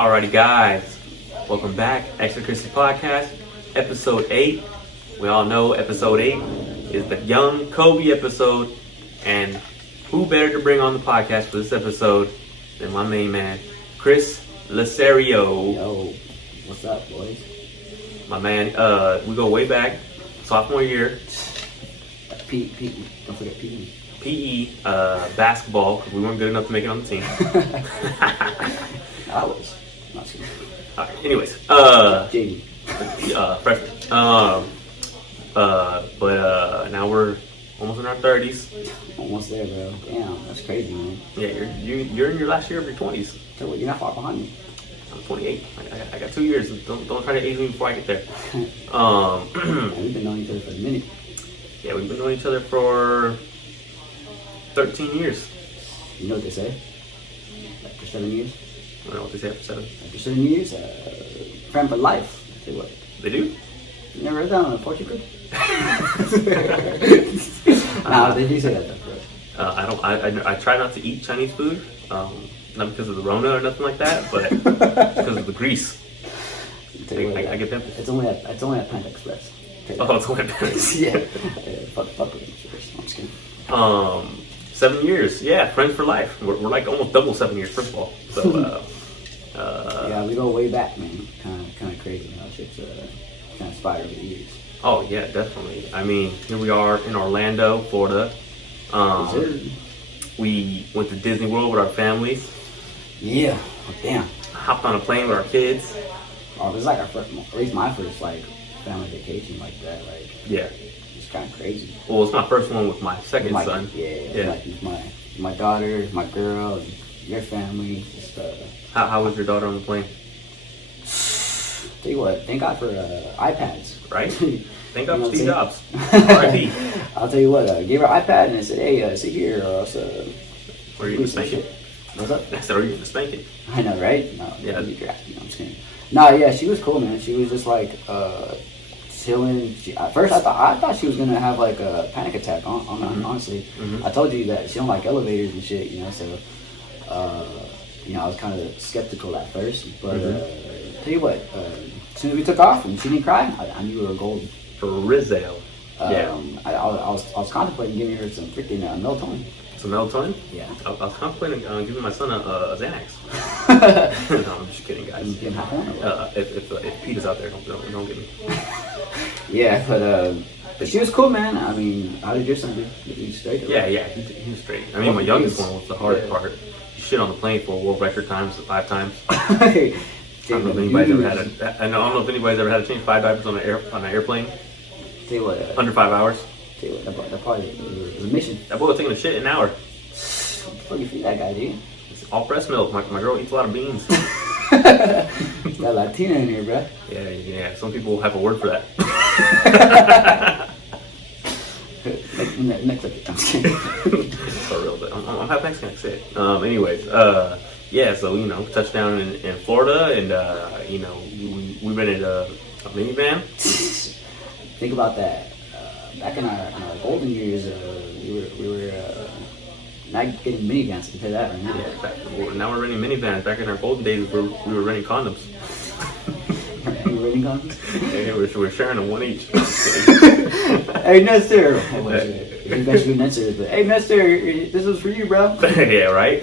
Alrighty, guys, welcome back. XXTRA podcast, episode 8. We all know episode 8 is the young Kobe episode, and who better to bring on the podcast for this episode than my main man, Cris Licerio. Yo, what's up, boys? My man, we go way back, sophomore year. PE, don't forget PE. PE, basketball, because we weren't good enough to make it on the team. I was. Not sure. Alright, anyways, JV. freshman. But now we're almost in our 30s. Almost there, bro. Damn, that's crazy, man. Yeah, you're in your last year of your 20s. So what, you're not far behind me. I'm 28. I got 2 years. Don't try to age me before I get there. And we've been knowing each other for a minute. Yeah, we've been knowing each other for 13 years. You know what they say? After 7 years? I don't know what they say after 7. After 7 years, friend for life. Say what? They do? You never heard that on a Portugal? Nah, they do say that though, bro. I try not to eat Chinese food. Not because of the Rona or nothing like that, but because of the grease. I get pimples. It's only at Panda Express. Oh, it's only pimples. Yeah. Fuck with me. I'm just kidding. 7 years. Yeah, friends for life. We're like almost double 7 years, first of all. So, yeah, we go way back, man. Kind of crazy how shit's kind of inspired over the years. Oh yeah, definitely. I mean, here we are in Orlando, Florida. We went to Disney World with our families. Yeah, damn. Hopped on a plane with our kids. Oh, this is like our first, at least my first like family vacation like that. Like, yeah, it's kind of crazy. Well, it's my first one with my second son. Yeah. Like my daughter, my girl, and your family. Just, how was your daughter on the plane? Tell you what, thank God for iPads. Right? Thank God for Steve Jobs. R.I.P. I'll tell you what, gave her an iPad and I said, hey, sit here or else... Were you going to spank it? What's up? I said, are you going to spank it? I know, right? No, yeah. That'd be drafty. I'm just kidding. No, yeah, she was cool, man. She was just like chilling. At first, I thought she was going to have like a panic attack, honestly. Mm-hmm. I told you that she don't like elevators and shit, you know, so... I was kind of skeptical at first, but tell you what, as soon as we took off and she didn't cry, I knew we were golden. For Rizzo. Yeah. I was contemplating giving her some freaking melatonin. Some melatonin? Yeah. I was contemplating giving my son a Xanax. No, I'm just kidding, guys. If Pete is out there, don't get me. Yeah, but she was cool, man. I mean, how did your son do? He was straight? Yeah, he was straight. I mean, my youngest one was the hardest part. He shit on the plane for world record times, 5 times. I don't know if anybody's ever had to change 5 diapers on an airplane. Tell you what, under 5 hours. Tell you what, that probably was a mission. That boy was taking a shit in an hour. What the fuck you feed that guy, dude? It's all breast milk. My girl eats a lot of beans. That Latina in here, bro. Yeah. Some people have a word for that. Next subject. I'm just kidding. For real, but I'm half Mexican. Say it. Anyways, yeah. So touchdown in Florida, and we rented a minivan. Think about that. Back in our golden years, we were not getting minivans. I can tell you that right now. Yeah. Now we're renting minivans. Back in our golden days, we were renting condoms. You were renting condoms? Yeah, we're sharing them one each. Hey, Nestor. You guys do Nestor, but hey, Nestor, this was for you, bro. Yeah, right.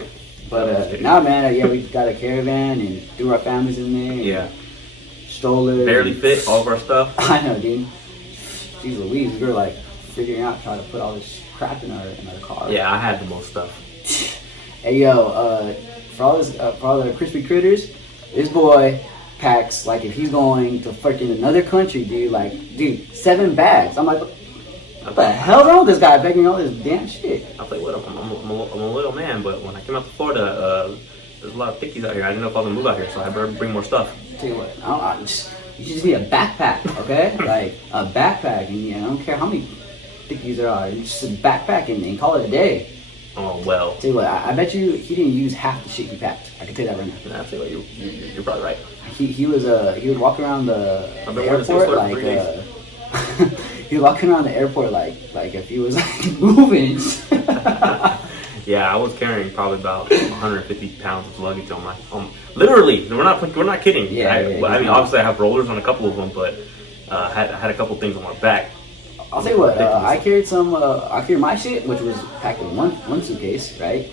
But nah, man. Yeah, we got a caravan and threw our families in there. Yeah. Stroller. Barely fit all of our stuff. I know, dude. Jeez Louise, we were like figuring out trying to put all this crap in our car. Yeah, I had the most stuff. Hey yo, for all the crispy critters, this boy packs like if he's going to freaking another country, dude. 7 bags. I'm like, what the hell's wrong with this guy packing all this damn shit? I'll tell you what, I'm a little man, but when I came out to Florida, there's a lot of thickies out here. I didn't know if I was gonna move out here, so I better bring more stuff. Tell you what, you just need a backpack, okay? Like a backpack, and I don't care how many thickies there are. You just a backpack and call it a day. Oh well. Tell you what, I bet you he didn't use half the shit you packed. I can tell you that right now. I'll tell you what, you're probably right. He would walk around the airport like he was walking around the airport like if he was like moving. Yeah, I was carrying probably about 150 pounds of luggage on Literally, we're not kidding. Yeah, I mean, obviously I have rollers on a couple of them, but I had a couple things on my back. I'll tell you what, I carried my shit, which was packed in one suitcase, right?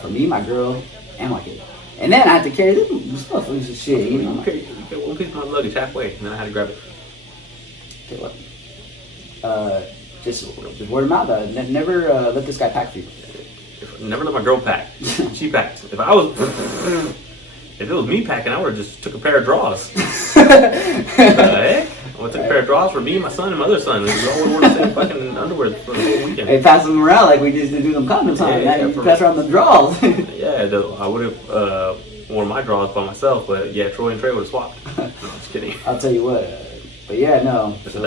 For me, my girl, and my kid. And then I had to carry this motherfuckers shit, you know. You carry one piece of my luggage halfway, and then I had to grab it. Tell you what, just word of mouth, never let this guy pack for you. Never let my girl pack. She packed. If it was me packing, I would have just took a pair of drawers. Heck? I would have took a pair of drawers for me, my son, and my other son. We all would wear the same fucking underwear for the whole weekend. Hey, pass them around like we just did do them condoms, huh? Yeah, you pass around the drawers. I would have worn my drawers by myself, but yeah, Troy and Trey would have swapped. No, I'm just kidding. I'll tell you what. But yeah, no. So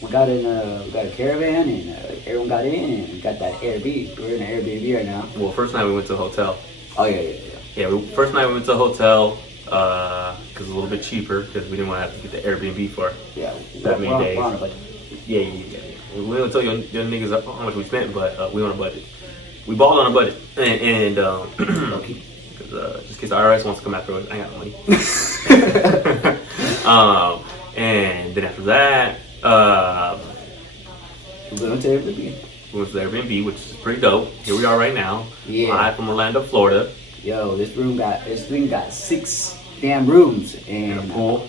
we got a caravan, and everyone got in, and we got that Airbnb. We're in an Airbnb right now. Well, first night we went to a hotel. Oh yeah. First night we went to a hotel because it was a little bit cheaper because we didn't want to have to get the Airbnb for that many days. We're on a budget. Yeah. We don't tell young niggas how much we spent, but we on a budget. We balled on a budget, and just in case the IRS wants to come after us, I got money. And then after that, we went to Airbnb. We went to the Airbnb, which is pretty dope. Here we are right now, live from Orlando, Florida. Yo, this thing got 6 damn rooms and a pool,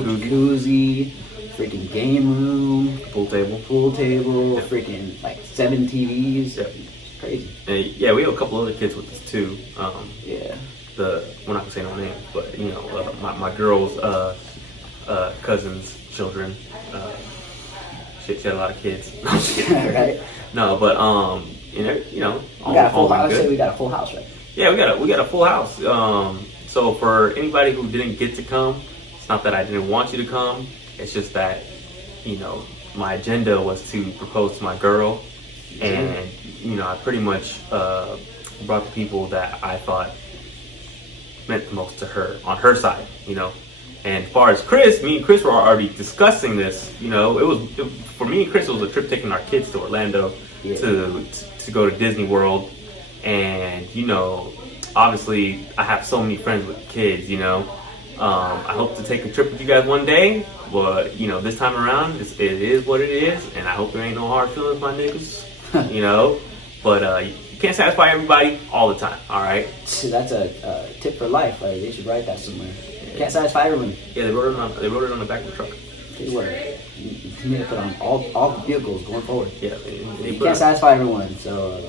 jacuzzi, freaking game room, pool table, freaking like 7 TVs. Yep. Crazy. And we have a couple other kids with us too. We're not gonna say no names, but you know, my girl's cousins' children. She had a lot of kids. Right? No, but you know, we got a full house. We got a full house, right? Yeah, we got a full house. So for anybody who didn't get to come, it's not that I didn't want you to come. It's just that, you know, my agenda was to propose to my girl, and you know, I pretty much brought the people that I thought meant the most to her on her side, you know. And as far as Chris, me and Chris were already discussing this. You know, for me and Chris, it was a trip taking our kids to Orlando to go to Disney World. And, you know, obviously I have so many friends with kids, you know. I hope to take a trip with you guys one day. But, you know, this time around, it is what it is. And I hope there ain't no hard feelings, my niggas, you know. But you can't satisfy everybody all the time, all right? That's a tip for life. Like, they should write that somewhere. Can't satisfy everyone. Yeah, they wrote it on the back of the truck. Tell you what, you need to put on all the vehicles going forward. Yeah, you can't satisfy everyone, so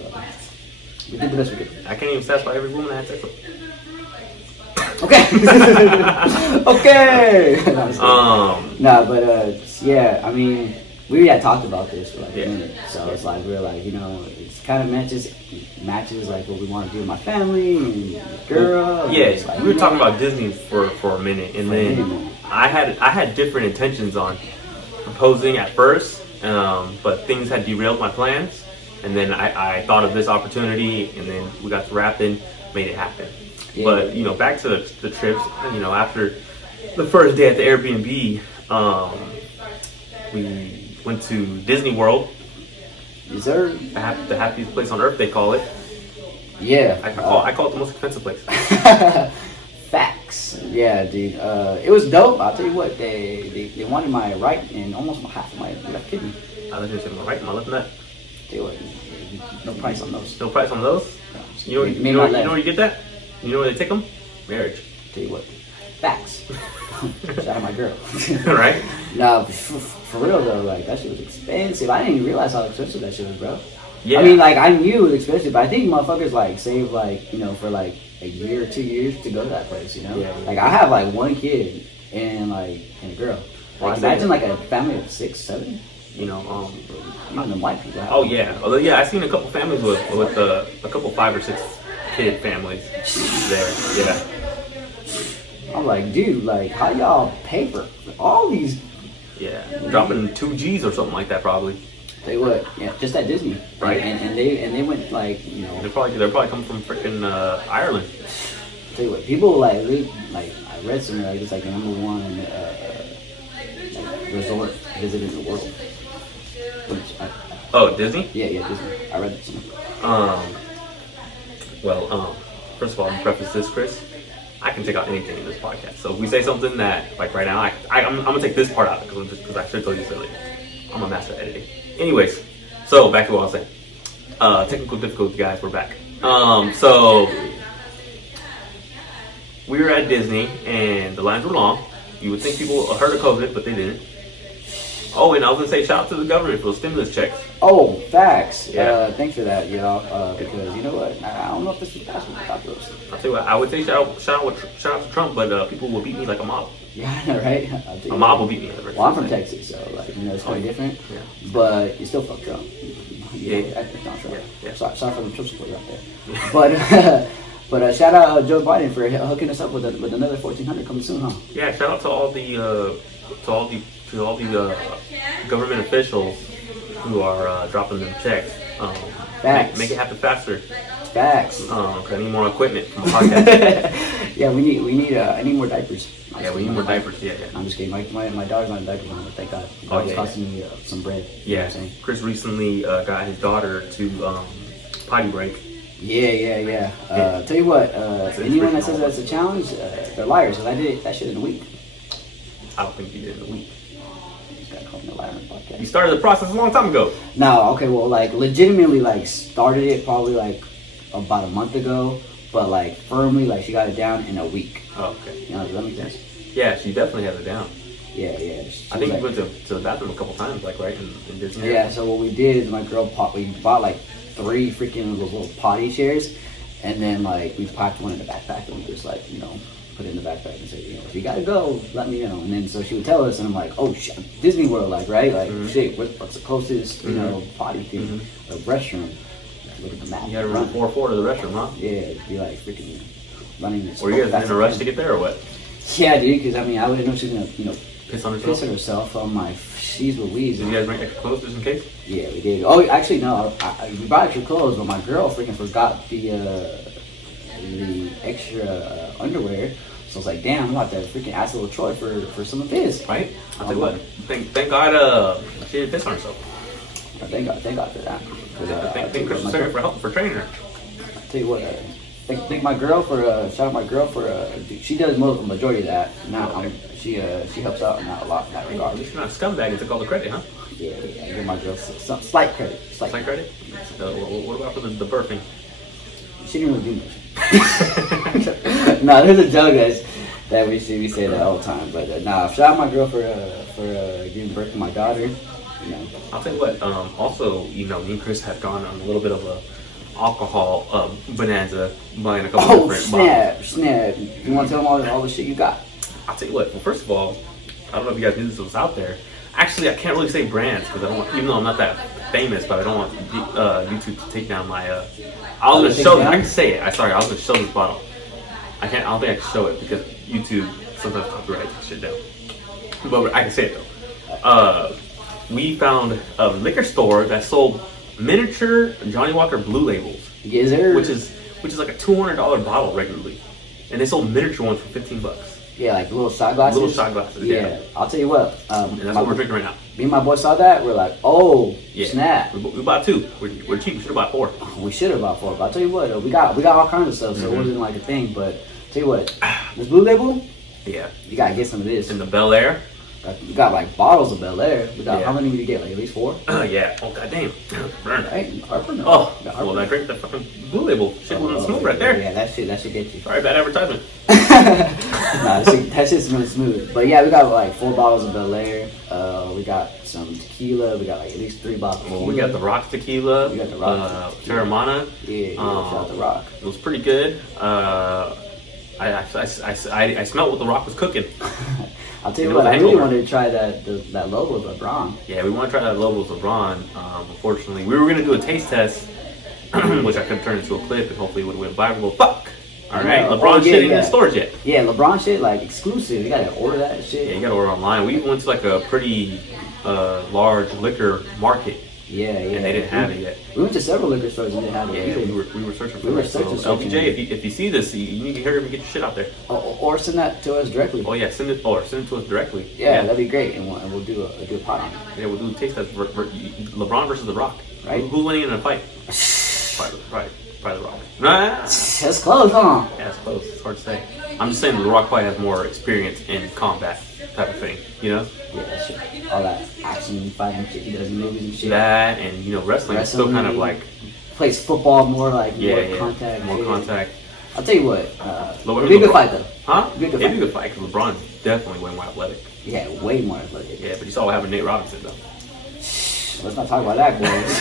we did the best we could. I can't even satisfy every woman I had sex with. Okay. Okay. Yeah, I mean, we had talked about this for like a minute, so it's like we're like, you know, it's kind of matches like what we want to do with my family and girl. Yeah, like, we were talking about Disney for a minute, and then I had different intentions on proposing at first, but things had derailed my plans, and then I thought of this opportunity, and then we got to rapping, made it happen. Yeah. But you know, back to the trips. You know, after the first day at the Airbnb, we went to Disney World. Yes, sir. The happiest place on earth, they call it. Yeah. I call it the most expensive place. Facts. Yeah, dude. It was dope. I'll tell you what. They wanted my right and almost half of my left kidney. I was just my right and my left nut. Tell you what. No price on those. No price on those. You know where you get that? You know where they take them? Marriage. Tell you what. Facts. Shout out my girl. Right? Nah, for real though, like that shit was expensive. I didn't even realize how expensive that shit was, bro. Yeah. I mean, like I knew it was expensive, but I think motherfuckers like save like, you know, for like a year or 2 years to go to that place, you know? Yeah. Like I have like one kid and a girl. Like imagine like a family of 6, 7. You know, even the white people. Oh yeah, although yeah, I've seen a couple families with a couple 5 or 6 kid families there. Yeah. I'm like, dude, like how y'all pay for all these? Yeah, dropping 2 G's or something like that probably. They would, yeah, just at Disney, right? And they went like, you know, they're probably coming from freaking Ireland. Tell you what, people like I read somewhere like it's like the #1 resort visited in the world. Disney? Yeah, Disney. I read it somewhere. First of all, I'm preface this, Chris. I can take out anything in this podcast. So if we say something that, like right now, I'm gonna take this part out because I should have told you this earlier. I'm a master at editing. Anyways, so back to what I was saying. Technical difficulty, guys. We're back. So we were at Disney and the lines were long. You would think people heard of COVID, but they didn't. Oh, and I was gonna say shout out to the government for those stimulus checks. Oh, facts. Yeah. Thanks for that, y'all. Because you know what? I don't know if this was passed without those. I'll tell you what. I would say shout out to Trump, but people will beat me like a mob. Yeah, I know, right? A mob will beat me. Well, I'm from Texas, so like it's kind of different. Yeah. But you still fuck Trump. Yeah. It's not Trump. Yeah. Sorry for the Trump supporters out there. But shout out Joe Biden for hooking us up with another 1,400 coming soon, huh? Yeah. Shout out to all the government officials who are dropping them checks. Make it happen faster. Facts. I need more equipment from a podcast. Yeah, I need more diapers. Yeah, we need more diapers. Yeah. I'm just kidding. My daughter's on diapers now, but thank God. It's costing me some bread. Yeah. You know Chris recently got his daughter to potty break. Yeah. Tell you what, anyone that says that's a challenge, they're liars. Because I did that shit in a week. I don't think you did in a week. You gotta call me a liar on the podcast. You started the process a long time ago. No, okay, well, like legitimately, like started it probably like about a month ago, but like firmly, like she got it down in a week. Oh, okay. You know, does that make sense? Yeah, she definitely has it down. Yeah. I think you went to the bathroom a couple times, like right in Disney. Yeah. So what we did is my girl we bought like 3 freaking little potty chairs, and then like we packed one in the backpack, and we just like put it in the backpack and say, if you gotta go, let me know. And then so she would tell us, and I'm like, oh shit, Disney World, like right, like shit, what's the closest potty thing, a restroom? Look at the map. You gotta run 4-4 to the restroom, huh? Yeah, be like freaking running this. Were you guys in a rush to get there or what? Yeah, dude, because I mean, I wouldn't know she was gonna, piss on herself on my she's Louise. Did you guys bring extra clothes just in case? Yeah, we did. Oh, actually, no, we brought extra clothes, but my girl freaking forgot the extra underwear. So I was like, damn, I'm about to freaking ask little Troy for some of his. Right? I'll tell you what. Thank God she didn't piss on herself. Thank God for that. Thank Chris for help for training her. I'll tell you what. Thank my girl for shout out my girl for she does the majority of that. Now she helps out in that a lot in that regard. At least you're not a scumbag and took all the credit, huh? Yeah, I give my girl some slight credit. Slight credit? What about for the burping? She didn't really do much. No, there's a joke that we say that all the time. But shout out my girl for giving birth to my daughter. I'll tell you what. Also, me and Chris have gone on a little bit of a alcohol bonanza, buying a couple different bottles. Snap! You want to tell them all the shit you got? I'll tell you what. Well, first of all, I don't know if you guys knew this was out there. Actually, I can't really say brands because I don't want, even though I'm not that famous, but I don't want YouTube to take down my. I was gonna show. I can say it. I was gonna show this bottle. I don't think I can show it because YouTube sometimes copyrights shit down. But I can say it though. We found a liquor store that sold miniature Johnny Walker Blue Labels. Is there? Which is like a $200 bottle regularly, and they sold miniature ones for $15. Yeah, like little shot glasses. Little shot glasses. Yeah. I'll tell you what. And that's what we're drinking right now. Me and my boy saw that. We're like, oh, snap. We bought 2. We're cheap. We should have bought 4. We should have bought 4. But I'll tell you what. We got all kinds of stuff, so it wasn't like a thing. But I'll tell you what. This Blue Label. Yeah. You gotta get some of this. In the Bel Air. We got like bottles of Bel Air. How many did you get? Like at least 4? Yeah. Oh goddamn. Right. Oh. Well, I drank the fucking Blue Label. Shit was smooth right there. Yeah, that shit get you. Sorry, bad advertisement. Nah, that shit's really smooth. But yeah, we got like 4 bottles of Bel Air. We got some tequila. We got like at least 3 bottles. Well, we got the Rock tequila. We got the Rock Terramana. Yeah, shout out the Rock. It was pretty good. I smelled what the Rock was cooking. I'll tell you what, I really wanted to try that Lobos LeBron. Yeah, we want to try that Lobos LeBron. Unfortunately, we were going to do a taste test, which I could turn into a clip and hopefully would have went viral. Fuck! Alright, LeBron shit ain't in the stores yet. Yeah, LeBron shit, like exclusive. You gotta order that shit. Yeah, you gotta order online. We went to like a pretty large liquor market. Yeah. And they didn't have it yet. We went to several liquor stores and they didn't have it either. We were searching for it. So LPJ, if you see this, you need to hurry up and get your shit out there. Or send that to us directly. Oh yeah, send it to us directly. Yeah, that'd be great, and we'll do a pot on it. Yeah, we'll do a taste test. LeBron versus The Rock. Right? Who's winning in a fight? Probably The Rock. Nah. That's close, huh? Yeah, it's close. It's hard to say. I'm just saying The Rock probably has more experience in combat type of thing, you know? Yeah, that shit. All that action fighting shit he does in movies and shit. That and, you know, wrestling is still kind of like... Plays football more like more contact. More contact. I'll tell you what, it'd be a good fight though. Huh? It'd be a good fight because LeBron's definitely way more athletic. Yeah, way more athletic. Yeah, but you saw what happened to Nate Robinson though. Let's not talk about that, boys.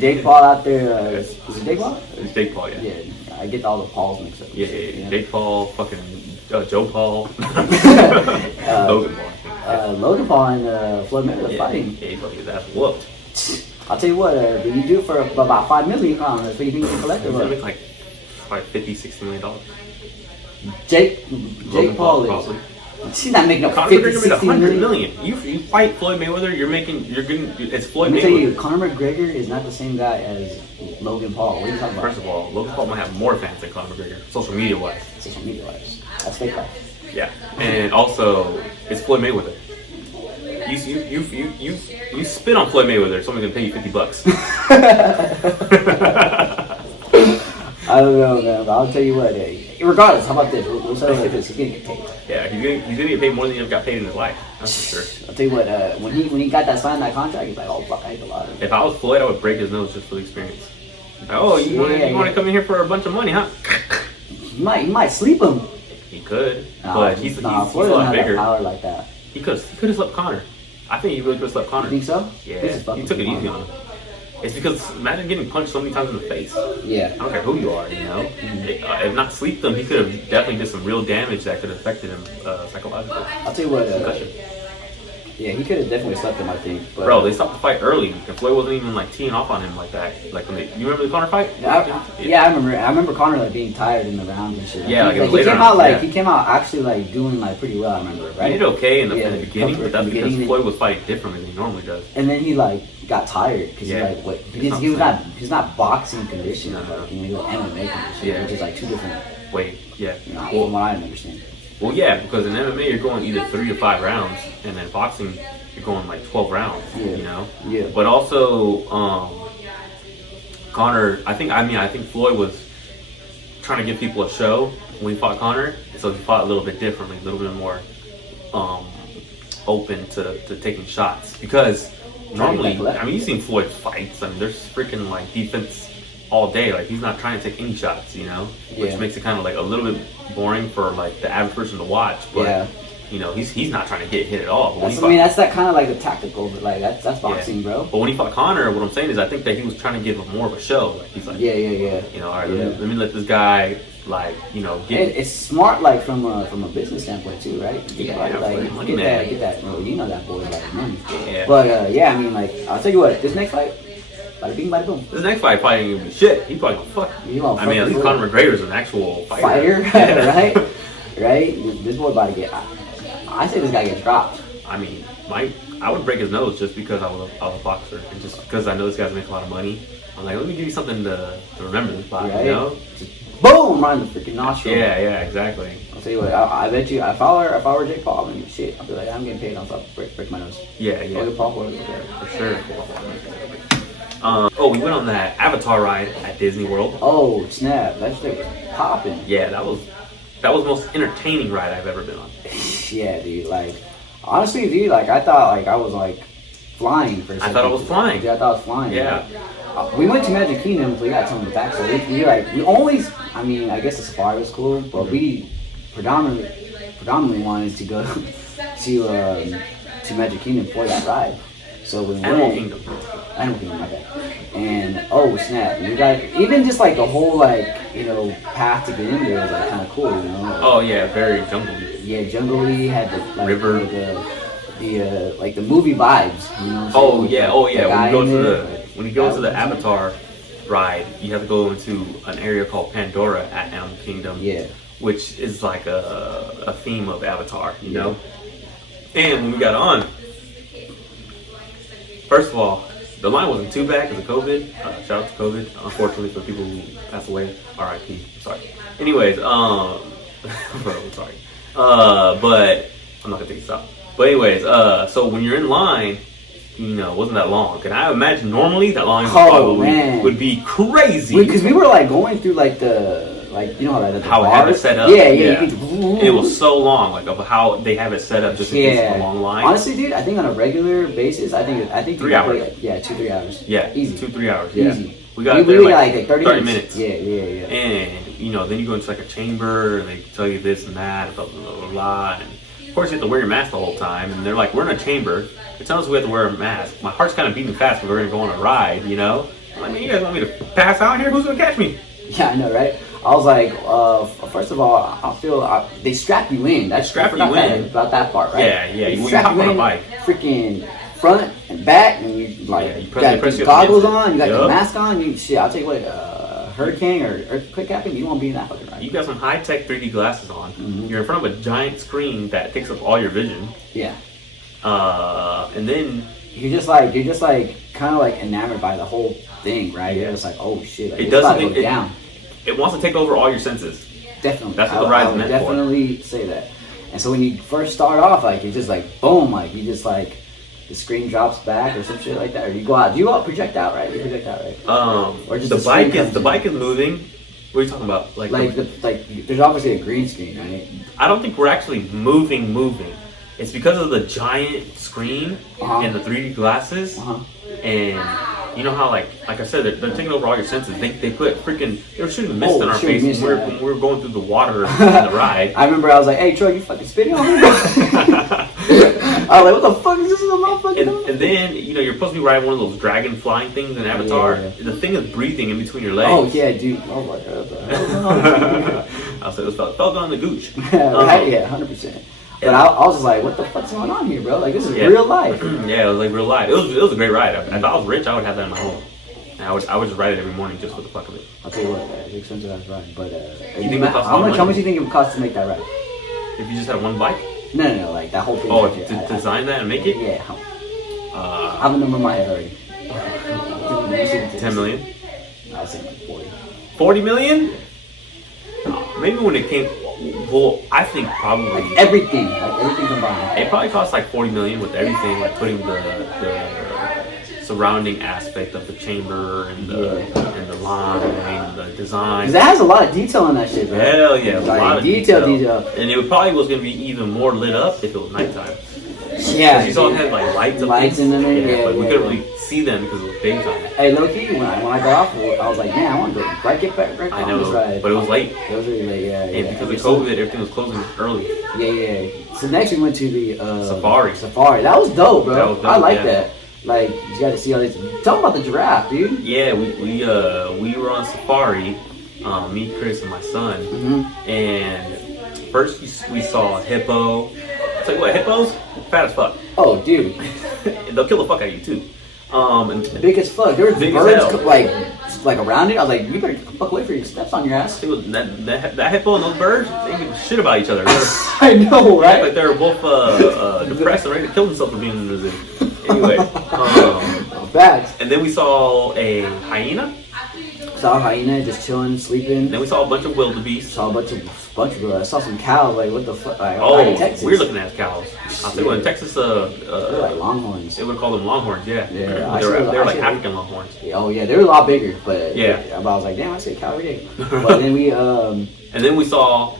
Jake Paul out there. Is it Jake Paul? It's Jake Paul, yeah. Yeah, I get all the Pauls mixed up. Yeah. Jake Paul, fucking Joe Paul. Logan Paul. Logan Paul and Floyd Mayweather fighting. Yeah, he fucking his ass whooped. I'll tell you what, you do for about $5 million. That's what you think you can collect He's or gonna what? make like $50-60 million. Jake Paul is. probably. She's not making up Conor 50, McGregor made 60 $100 million. million. You fight Floyd Mayweather, it's Floyd Let me Mayweather. tell you, Conor McGregor is not the same guy as Logan Paul. What are you talking about? First of all, Logan Paul might have more fans than Conor McGregor, social media wise. Social media wise. That's fake life. Yeah, and also it's Floyd Mayweather. You spit on Floyd Mayweather, someone's gonna pay you $50. I don't know, man, but I'll tell you what, regardless, how about this? We'll settle with this. He's gonna get paid. Yeah, he's gonna get paid more than he ever got paid in his life. That's for sure. I'll tell you what, when he got that signed that contract, he's like, oh fuck, I hate a lot of it. If I was Floyd, I would break his nose just for the experience. Like, oh, you want to come in here for a bunch of money, huh? You might sleep him. He could, but he's a lot bigger. Power like that. He could have slept Conor. I think he really could have slept Conor. You think so? Yeah, he took it easy on him. It's because imagine getting punched so many times in the face. Yeah. I don't care who you are, you know. If not sleep them, he could have definitely did some real damage that could have affected him psychologically. I'll tell you what. Yeah, he could have definitely slept him, I think. But, bro, they stopped the fight early, and Floyd wasn't even like teeing off on him like that. Like when you remember the Conor fight? Yeah, I remember. I remember Conor like being tired in the rounds and shit. Yeah, he came out he came out actually like doing like pretty well. I remember, right? He did okay in the beginning, but that's because Floyd was fighting differently than he normally does. And then he like got tired because he's not boxing condition, like he was MMA condition, which is like two different. From what I understand. Well, yeah, because in MMA you're going either 3 to 5 rounds, and then boxing you're going like 12 rounds. You know. Yeah. But also, Conor, I think Floyd was trying to give people a show when he fought Conor, so he fought a little bit differently, a little bit more open to taking shots. Because normally, I mean, you've seen Floyd's fights. I mean, there's freaking like defense all day. Like he's not trying to take any shots, you know, which makes it kind of like a little bit boring for like the average person to watch. But you know, he's not trying to get hit at all. But that's that kind of like the tactical, but like that's boxing, bro. But when he fought Conor, what I'm saying is I think that he was trying to give him more of a show. Like he's like, you know, all right, let me let this guy like, you know, get. It's smart, like from a business standpoint too, right? Get that. Well, you know that boy's like money. Yeah. But I mean, like I'll tell you what, this next fight. Bada bing, bada boom. This next fight probably ain't gonna be shit. He probably gonna fuck. I mean, at least Conor McGregor's an actual fighter. Right? Right? This boy about to get. I say this guy gets dropped. I mean, I would break his nose just because I was a boxer, and just because I know this guy's making a lot of money. I'm like, let me give you something to remember this by, you know? Just boom, right in the freaking nostril. Yeah, exactly. I'll tell you what. I bet you, if I were Jake Paul, I mean, shit, I'll be like, I'm getting paid. I'll break my nose. Yeah. Paul, for sure. We went on that Avatar ride at Disney World. Oh snap! That shit was popping. Yeah, that was the most entertaining ride I've ever been on. Yeah, dude. Like, honestly, dude, like I thought, like I was like flying for a second. I thought I was flying. Yeah, I thought I was flying. Yeah. We went to Magic Kingdom, so we got some of the back. So we always. I mean, I guess the safari was cool, but we predominantly wanted to go to Magic Kingdom for that ride. So we went. Animal Kingdom, my bad. And oh snap, we got even just like the whole like path to get in there was like kind of cool, you know. Oh yeah, very jungly. Yeah, jungly had the like, river, like the movie vibes, you know. Oh yeah. When you go to the Avatar ride, you have to go into an area called Pandora at Animal Kingdom. Yeah. Which is like a theme of Avatar, you know. And when we got on, first of all, the line wasn't too bad because of COVID. Shout out to COVID. Unfortunately for people who passed away, R.I.P. Sorry. Anyways, bro, sorry. But I'm not gonna take this out. But anyways, so when you're in line, it wasn't that long. And I imagine normally that line would be crazy. Because we were like going through like the like you know how that how it had it set up. Yeah. It was so long, like of how they have it set up, just in case it's a long line. Honestly, dude, I think on a regular basis, I think 3 hours. Play, 2-3 hours. Yeah, easy. 2-3 hours. Yeah, easy. We got there like 30 minutes. Yeah. And you know, then you go into like a chamber, and they tell you this and that, blah blah blah blah. And of course, you have to wear your mask the whole time. And they're like, we're in a chamber. It tells us we have to wear a mask. My heart's kind of beating fast, but we're gonna go on a ride. You know, I'm like, man, you guys want me to pass out here? Who's gonna catch me? Yeah, I know, right? I was like, first of all, I feel they strap you in. That's strap you in about that part, right? Yeah. They You strap hop you on a in, bike. freaking front and back, and you like you got press your goggles against it. on, you got your mask on. I'll tell you what, hurricane or earthquake happen, you won't be in that fucking ride. You got some high tech 3D glasses on. Mm-hmm. You're in front of a giant screen that takes up all your vision. Yeah. And then you're just like kind of like enamored by the whole thing, right? Yeah. You're just like, oh shit, like, it does something something. down. It wants to take over all your senses. Definitely. That's what the ride's meant for. Definitely say that. And so when you first start off, like you're just like boom, like you just like the screen drops back or some shit like that, or you go out. You project out, right? You project out, right? Or just the bike is moving. What are you talking about? Like there's obviously a green screen, right? I don't think we're actually moving. It's because of the giant screen and the 3D glasses, and you know how like I said, they're taking over all your senses. They were shooting mist in our face when we were going through the water in the ride. I remember I was like, hey Troy, you fucking spitting on me? I was like, what the fuck is this in the motherfucker? And then, you know, you're supposed to be riding one of those dragon flying things in Avatar. Yeah. The thing is breathing in between your legs. Oh yeah, dude. Oh my god. I was like, it fell down the gooch. Yeah, 100%. But I was just like, what the fuck's going on here, bro? Like, this is real life. Yeah, it was like real life. It was a great ride. If I was rich, I would have that in my home. And I would just ride it every morning just for the fuck of it. I'll tell you what, it's expensive ass ride. But you think how much do you think it would cost to make that ride? If you just had one bike? No, like that whole thing. Oh, to design that and make it? Yeah. I have a number in my head already. 10 million? I was saying like 40. 40 million? Maybe when it came, well, I think probably like everything combined. It probably cost like 40 million with everything, like putting the surrounding aspect of the chamber and the line and the design. Because it has a lot of detail in that shit, bro. Hell yeah, like, a lot of detail. And it probably was going to be even more lit up if it was nighttime. Yeah, you saw it had like lights in them. But we couldn't really see them because it was daytime. Hey, low key, when I got off, I was like, man, I want to get back I know, on this ride. but it was late. It was really late, yeah. And because of COVID, everything was closing early. Yeah. So next we went to the Safari. That was dope, bro. That was dope, I like that. Like, you got to see all this. Tell me about the giraffe, dude. Yeah, we were on safari, me, Cris, and my son. Mm-hmm. And first we saw a hippo. It's like, what, hippos? Fat as fuck. Oh, dude. They'll kill the fuck out of you, too. And big as fuck. There was big birds like around it. I was like, you better fuck away for your steps on your ass. That hippo and those birds, they give a shit about each other. I know, right? Like they were both depressed and ready to kill themselves for being in the zoo. Anyway, bad. And then we saw a hyena. Saw a hyena just chilling, sleeping. Then we saw a bunch of wildebeest. Saw a bunch of I saw some cows. Like, what the fuck? Like, in Texas. We're looking at cows. I'll tell you what, in Texas, they're like longhorns. They would call them longhorns, yeah. Yeah, they were like African longhorns. Oh yeah, they were a lot bigger, but yeah. I was like, damn, I see a cow every day. But then we and then we saw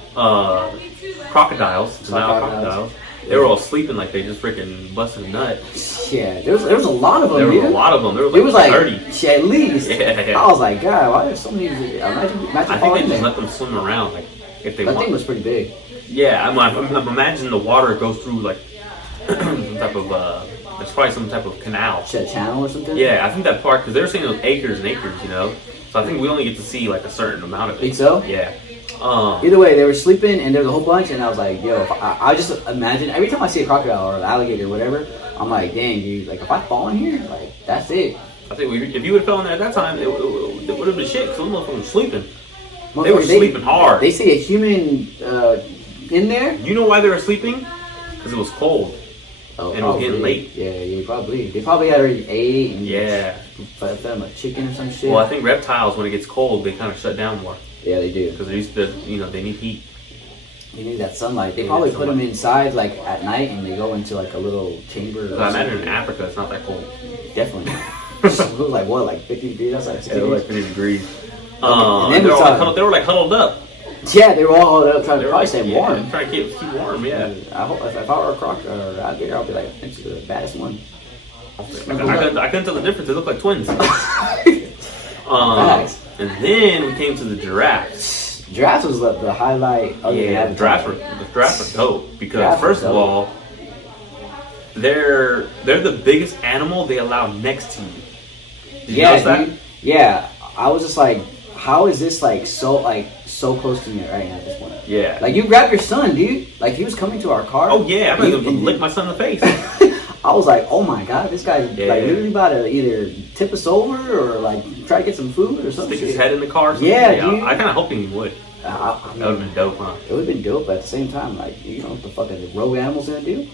crocodiles. Crocodiles. They were all sleeping like they just freaking busted a nut. Yeah, there was a lot of them. There was a lot of them. There was like 30. At least. Yeah. I was like, God, why there's so many? Imagine I think they just let them swim around, like if they want. That thing was pretty big. Yeah, I'm imagining the water goes through like some type of there's probably some type of canal. Channel or something. Yeah, I think that part because they were saying it was acres and acres, you know. So I think we only get to see like a certain amount of it. Think so? Yeah. Either way, they were sleeping and there was a whole bunch, and I was like, yo, I just imagine every time I see a crocodile or an alligator or whatever, I'm like, dang, dude, like if I fall in here, like that's it. I think if you would have fell in there at that time, it would have been shit because those motherfuckers were sleeping. They were sleeping hard. They see a human in there. You know why they were sleeping? Because it was cold. Oh, and it was getting late. Yeah, probably. They probably had already ate and fed them a chicken or some shit. Well, I think reptiles, when it gets cold, they kind of shut down more. Yeah, they do. Because they used to, they need heat. They need that sunlight. They probably put them inside like at night, and they go into like a little chamber. I imagine in Africa, it's not that cold. Definitely. It was like what, like 50 degrees outside? It was like 50 degrees. And then they were like huddled up. Yeah, they were all trying to probably stay warm. Trying to keep warm, yeah. I hope if I were a croc or alligator, I'll be like, it's the baddest one. I couldn't tell the difference. They look like twins. And then we came to the giraffes. Giraffes was the highlight. The giraffes were dope because first of all, they're the biggest animal they allow next to you. Did you notice that? Yeah, I was just like, how is this like so close to me right now at this point? Yeah, like you grabbed your son, dude. Like he was coming to our car. Oh yeah, I'm gonna lick my son in the face. I was like, oh my god, this guy's like literally about to either tip us over or like try to get some food or something. Stick his head in the car. Yeah, dude. I kind of hoping he would. I mean, that would have been dope, huh? It would have been dope, but at the same time, like, you know what the fuck are the rogue animals gonna do?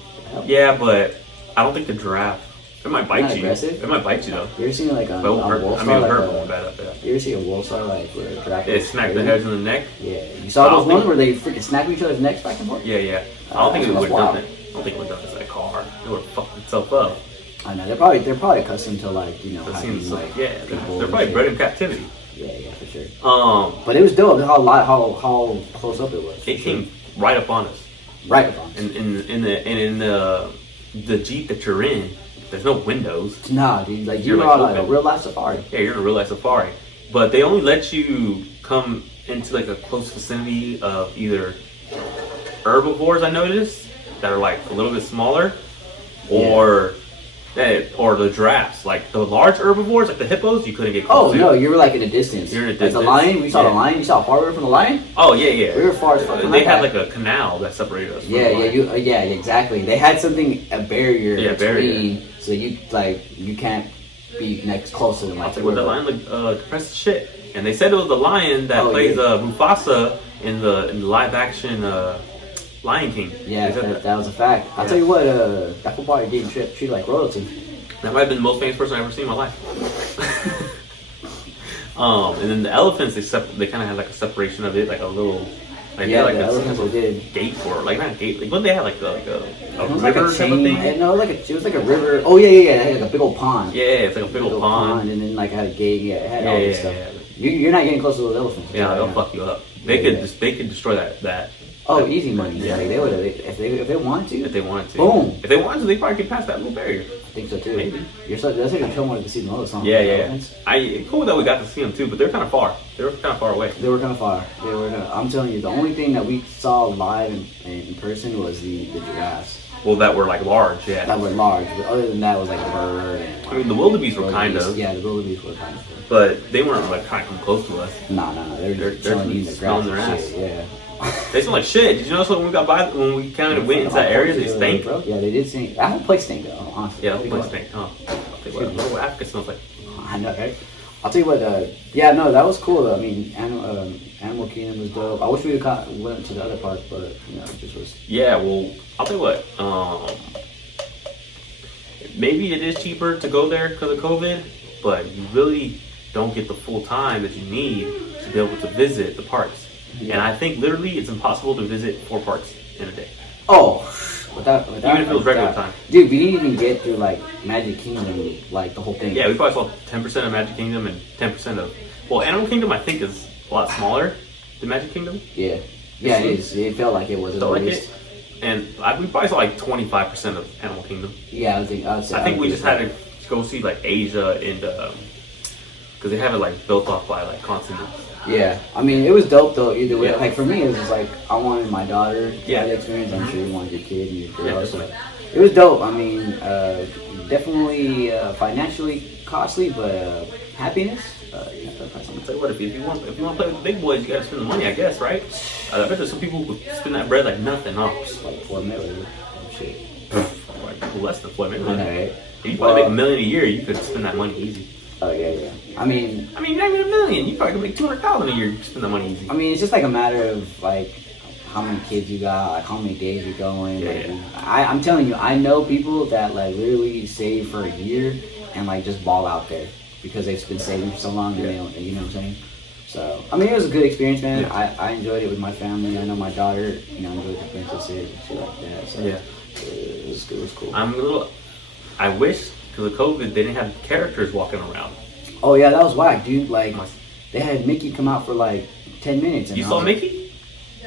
Yeah, but I don't think the giraffe. It might bite you. Aggressive? It might bite you though. You ever seen like a wolf star? You ever see a wolf star like where a giraffe? It smacked their heads in the neck. Yeah, you saw those ones where they freaking snap each other's necks back and forth. Yeah. I don't think it would have done it. I don't think it would have done this in a car. It would have fucked itself up. I know they're probably accustomed to like having like they're probably bred in captivity. Yeah, for sure. But it was dope how close up it was. It came right up on us. Right up on us. In the Jeep that you're in, there's no windows. Nah, dude. Like you're on like a real life safari. Yeah, you're in a real life safari. But they only let you come into like a close vicinity of either herbivores, I noticed, that are like a little bit smaller, or the giraffes. Like the large herbivores, like the hippos, you couldn't get close to. Oh no, you were like in a distance. You're in a distance. Like the lion, we saw the lion. You saw how far we were from the lion? Oh yeah. We were far as fuck. They had like a canal that separated us. Yeah, exactly. They had a barrier between, so you can't be next close to them. Like the lion looked depressed as shit. And they said it was the lion that plays Mufasa in the live action Lion King. Yeah, that was a fact. I'll tell you what, that football is getting treated like royalty. That might have been the most famous person I've ever seen in my life. And then the elephants, they kind of had like a separation of it, like a little. Like the elephants did. Gate or like not gate. Like when they had like a river like or something. No, it was like a river. Oh yeah. It had like a big old pond. Yeah, it's like a big old pond. And then like it had a gate. Yeah, it had all this stuff. You're not getting close to those elephants. Yeah, they'll fuck you up. They could destroy that. Oh, easy money. Yeah, like they would if they wanted to. If they wanted to. Boom. If they wanted to, they probably could pass that little barrier. I think so too. Maybe. That's like a show wanted to see the most. Yeah. Cool that we got to see them too, but they're kind of far. They were kind of far away. They were kind of far. I'm telling you, the only thing that we saw live in person was the giraffes. Well, that were like large, yeah. That were large, but other than that, it was like a bird. And, I mean, the wildebeest were kind of. Yeah, the wildebeest were kind of. But they weren't like trying to come close to us. No. They're chilling the grass their ass. Shit, yeah. They smell like shit. Did you notice when we kind of went into that area, they stink? Yeah, they did stink. That whole place stink though, honestly. Yeah, the whole place stink, huh? What Africa smells like. I know, right? I'll tell you what, that was cool though. I mean, Animal Kingdom was dope. I wish we went to the other park, but it just was. Yeah, well, I'll tell you what, maybe it is cheaper to go there because of COVID, but you really don't get the full time that you need to be able to visit the parks. Yeah. And I think literally it's impossible to visit 4 parks in a day. Oh, without even if it was regular time. Dude, we didn't even get through like Magic Kingdom, like the whole thing. Yeah, we probably saw 10% of Magic Kingdom and 10% of... Well, Animal Kingdom I think is a lot smaller than Magic Kingdom. Yeah, it is. It felt like it was at least. And we probably saw like 25% of Animal Kingdom. Yeah, I think we just had to go see like Asia and... because they have it like built off by like continents. Yeah, I mean, it was dope though. Either way, like for me, it was just like I wanted my daughter to have the experience. I'm sure you wanted your kid and your girl. Yeah, so it was dope. I mean, definitely financially costly, but happiness. I'll tell you what, if you want to play with the big boys, you gotta spend the money, I guess, right? I bet there's some people who spend that bread like nothing else. Like $4 million, shit. Like less than $4 million. Right. If you probably make $1 million a year, you could spend that money easy. Oh yeah. I mean, not even $1 million. You probably could make $200,000 a year. You spend that money easy. I mean, it's just like a matter of like how many kids you got, like how many days you're going. Yeah. I'm telling you, I know people that like literally save for a year and like just ball out there because they've been saving for so long. And they don't, you know what I'm saying? So I mean, it was a good experience, man. Yeah. I enjoyed it with my family. I know my daughter, enjoyed the princesses and shit like that. So yeah, it was cool. I wish. Because of COVID, they didn't have characters walking around. Oh yeah, that was whack, dude. Like, they had Mickey come out for like 10 minutes. And you saw Mickey?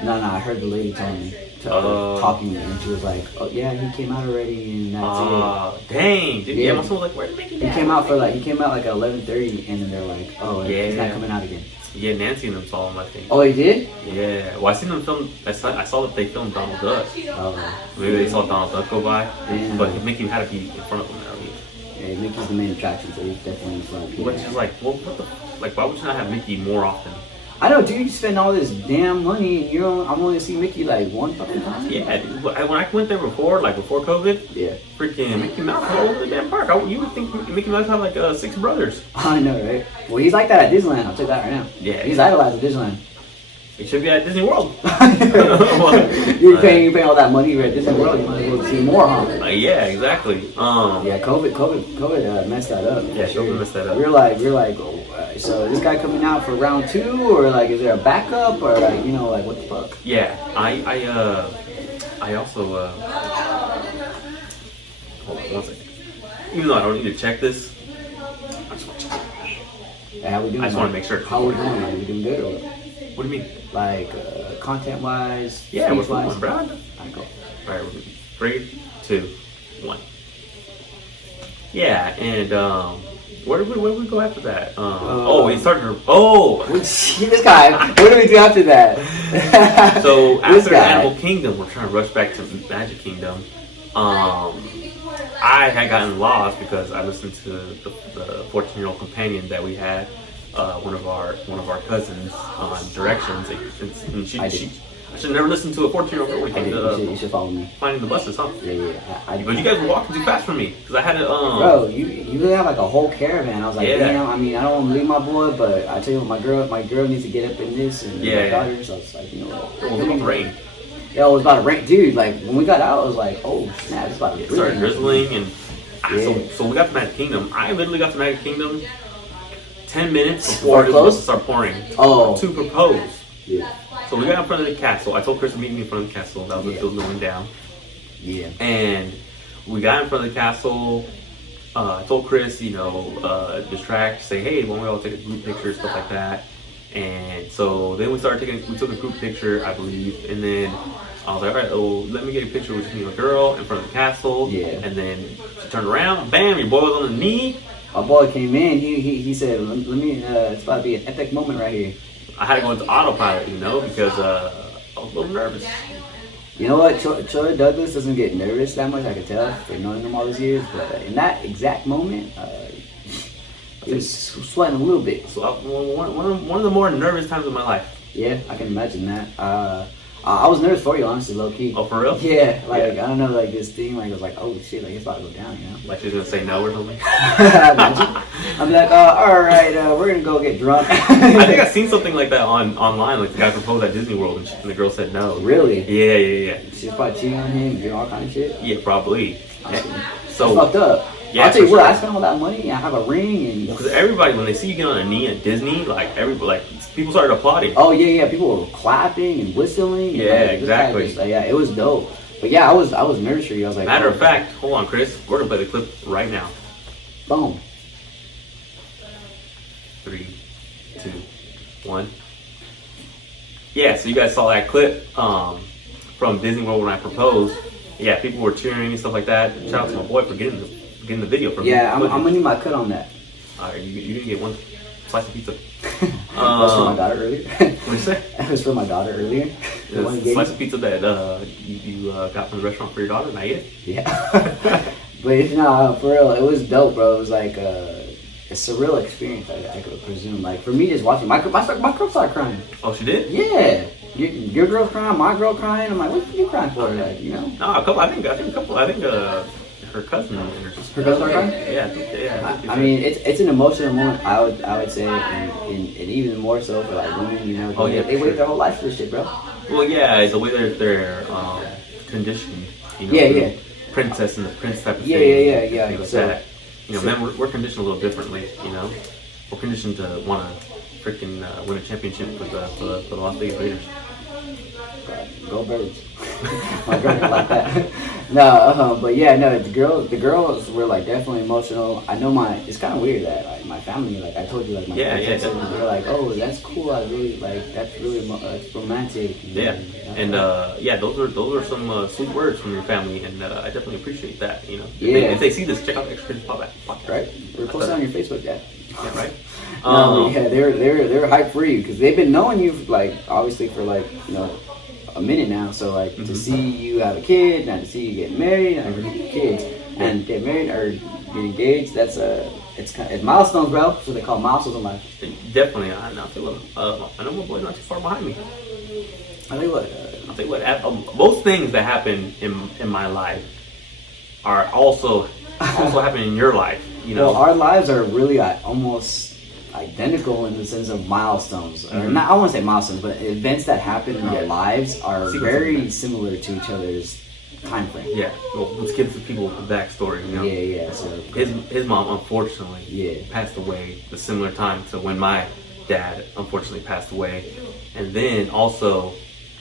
No, I heard the lady tell me, talking, and she was like, "Oh yeah, he came out already, and that's it." Dang, dude. Yeah, my son was like, "Where did Mickey?" He came out like at 11:30, and then they're like, "Oh, yeah, he's not coming out again." Yeah, Nancy and them saw him, I think. Oh, he did? Yeah. Well, I seen them film. I saw that they filmed Donald Duck. Oh. Maybe they saw Donald Duck go by. Yeah. But Mickey had to be in front of them now. Yeah, Mickey's the main attraction, so he's definitely in front. Which is like, well, what the? Like, why would you not have Mickey more often? I know, dude. You spend all this damn money, and I'm only see Mickey like one fucking time. Yeah, dude, when I went there before, like before COVID, yeah, freaking Mickey Mouse all over the damn park. You would think Mickey Mouse had like 6 brothers. I know, right? Well, he's like that at Disneyland. I'll tell you that right now. Yeah, he's idolized at Disneyland. He should be at Disney World. You're paying all that money at Disney World. You might as well see more, huh? Yeah, exactly. Yeah, COVID messed that up. Yeah, COVID messed that up. We're like, oh, so this guy coming out for round 2, or like, is there a backup, or like, like what the fuck? Yeah, I also hold on 1 second. Even though I don't need to check this, I just want to check. How we doing? I just want to make sure. How we doing? Like, we doing good or what? What do you mean? Like content wise? Yeah, we're fine, bro. Alright, go. Alright, 3, 2, 1. Yeah, and where did we go after that? We started to. This guy. What do we do after that? So after Animal Kingdom, we're trying to rush back to Magic Kingdom. I had gotten lost because I listened to the 14-year-old companion that we had. One of our cousins on directions, and I should never listen to a 14-year-old when it came to you should follow me. Finding the buses, huh? Yeah. But you guys were walking too fast for me because I had to. Bro, you really have like a whole caravan. I was like, damn. I mean, I don't want to leave my boy, but I tell you what, my girl needs to get up in this, and my daughter. So I was like, you know what? It was about to rain. Yeah, it was about to rain, dude. Like when we got out, I was like, oh snap, it's about to rain. Started drizzling, and so we got to Magic Kingdom. I literally got to Magic Kingdom 10 minutes before it was supposed to start pouring. To propose. Yeah. So we got in front of the castle. I told Chris to meet me in front of the castle. That was still going down. Yeah. And we got in front of the castle. I told Chris, distract, say, hey, why don't we all take a group picture, stuff like that. And so then we took a group picture, I believe. And then I was like, all right, let me get a picture with me and a girl in front of the castle. Yeah. And then she turned around, bam, your boy was on the knee. My boy came in. He said, "Let me. It's about to be an epic moment right here." I had to go into autopilot, because I was a little nervous. You know what? Troy Douglas doesn't get nervous that much. I could tell for knowing him all these years. But in that exact moment, he was sweating a little bit. So one of the more nervous times of my life. Yeah, I can imagine that. I was nervous for you, honestly, low key. Oh, for real? Yeah, I don't know, like this thing, like it was like, oh shit, like it's about to go down, Like she's gonna say no or something. I'm like, all right, we're gonna go get drunk. I think I seen something like that online, like the guy proposed at Disney World and the girl said no. Really? Yeah. She was probably cheating on him, doing all kind of shit. Yeah, probably. So it's fucked up. Yeah, I'll tell you what, I spent all that money and I have a ring and because everybody when they see you get on a knee at Disney, people started applauding. Oh yeah, people were clapping and whistling. Yeah, and exactly. It was dope. But yeah, I was nervous for you. I was like, matter of fact, hold on, Chris, we're gonna play the clip right now. Boom. 3, 2, 1. Yeah, so you guys saw that clip from Disney World when I proposed. Yeah, people were cheering and stuff like that. Shout out to my boy for getting the video from me. Yeah, I'm gonna need my cut on that. Alright, you didn't get one slice of pizza. That was for my daughter earlier. What'd you say? That was for my daughter earlier. The slice of pizza that you got from the restaurant for your daughter and I ate it? Yeah. But no, for real, it was dope, bro. It was like a surreal experience, I could presume. Like for me, just watching, my girl started crying. Oh, she did? Yeah. Your girl's crying, my girl crying. I'm like, what are you crying for? Like, No, a couple. I think her cousin. Her cousin are crying? Yeah. I mean, it's an emotional moment. I would say, and even more so for like women. Oh yeah, they wait their whole life for this shit, bro. Well, yeah, it's the way they're conditioned. Yeah. Princess and the prince type of thing. Yeah. Like that. Men, we're conditioned a little differently. We're conditioned to want to freaking win a championship for the Las Vegas Raiders. Go Birds. My girl like that. No, but yeah, no, the girls were like definitely emotional. I know it's kind of weird that like my family, like I told you, like my parents, they were like, oh, that's cool. I really like that's really that's romantic. And those are some sweet words from your family, and I definitely appreciate that. You know, if they see this, check out the XXTRA podcast. Right, we're posting on your Facebook, yeah. Yeah, right. They're hyped for you because they've been knowing you like obviously for like a minute now. So like to see you have a kid, and to see you get married, and kids, and get married or get engaged, that's it's milestones, bro. That's what they call milestones in life. Definitely, I know my boy's not too far behind me. I'll tell you what. Most things that happen in my life are also happening in your life. You know, well, our lives are really almost identical in the sense of milestones. Or not, I won't say milestones, but events that happen in our lives are very similar to each other's time frame. Yeah. Well, let's give the people the backstory. You know? Yeah. So his mom unfortunately passed away the similar time to when my dad unfortunately passed away, and then also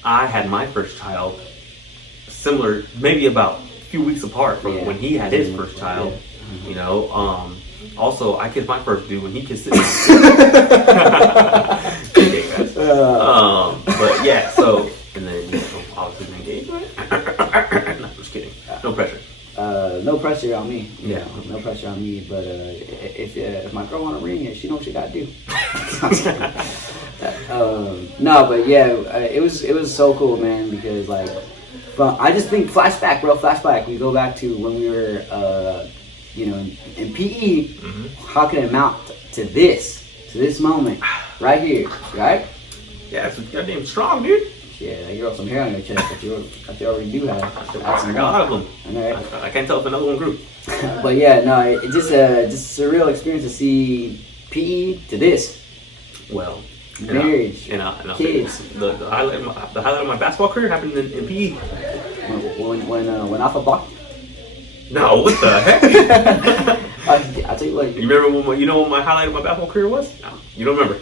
I had my first child similar, maybe about a few weeks apart from when he had his first child. Yeah. You know, also I kissed my first dude when he kissed his. But yeah, so and then obviously engaged. No, just kidding. No pressure. No pressure on me. Yeah, no pressure on me. But if my girl want to ring it, she knows what she got to do. No, but yeah, it was so cool, man. Because like, I just think flashback, bro. Flashback. We go back to when we were. In PE, how can it amount to this moment right here, right? Yeah, it's goddamn strong, dude. Yeah, you got some hair on your chest that you already do have. I got a lot of them. Right. I can't tell if another one grew. But yeah, no, it's just a surreal experience to see PE to this. Well, marriage, kids. The highlight of my basketball career happened in PE. When Alpha blocked. No, what the heck? I'll tell you what. You remember what my highlight of my basketball career was? No, you don't remember.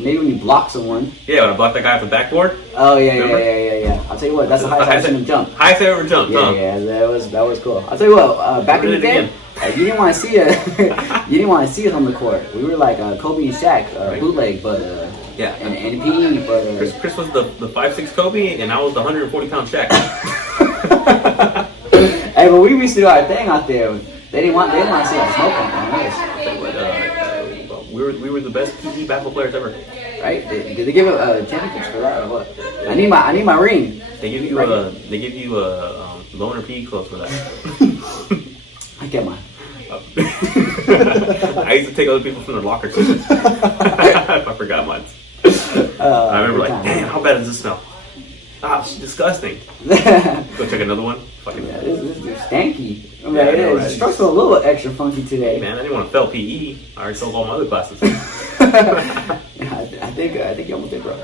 Maybe when you block someone. Yeah, when I blocked that guy off the backboard. Oh yeah. I'll tell you what. That's the highest I've seen him jump. Highest I ever jumped. Yeah, that was cool. I'll tell you what. Back in the day, you didn't want to see us on the court. We were like Kobe and Shaq, bootleg, but. Yeah, and PE, but Cris was the 5'6" Kobe, and I was the 140-pound Shaq. Hey, but we used to do our thing out there. They didn't want to see us smoke on us. We were the best PE basketball players ever. Right? Did they give championships for that or what? I need my ring. They give you a loaner PE clothes for that. I get mine. I used to take other people from their locker too. I forgot mine. I remember damn, how bad does this smell? It's disgusting. Go check another one. Fucking this is stanky. It struck a little extra funky today. Hey, man, I didn't want to fail PE. I already sold all my other classes. I think you almost did, bro.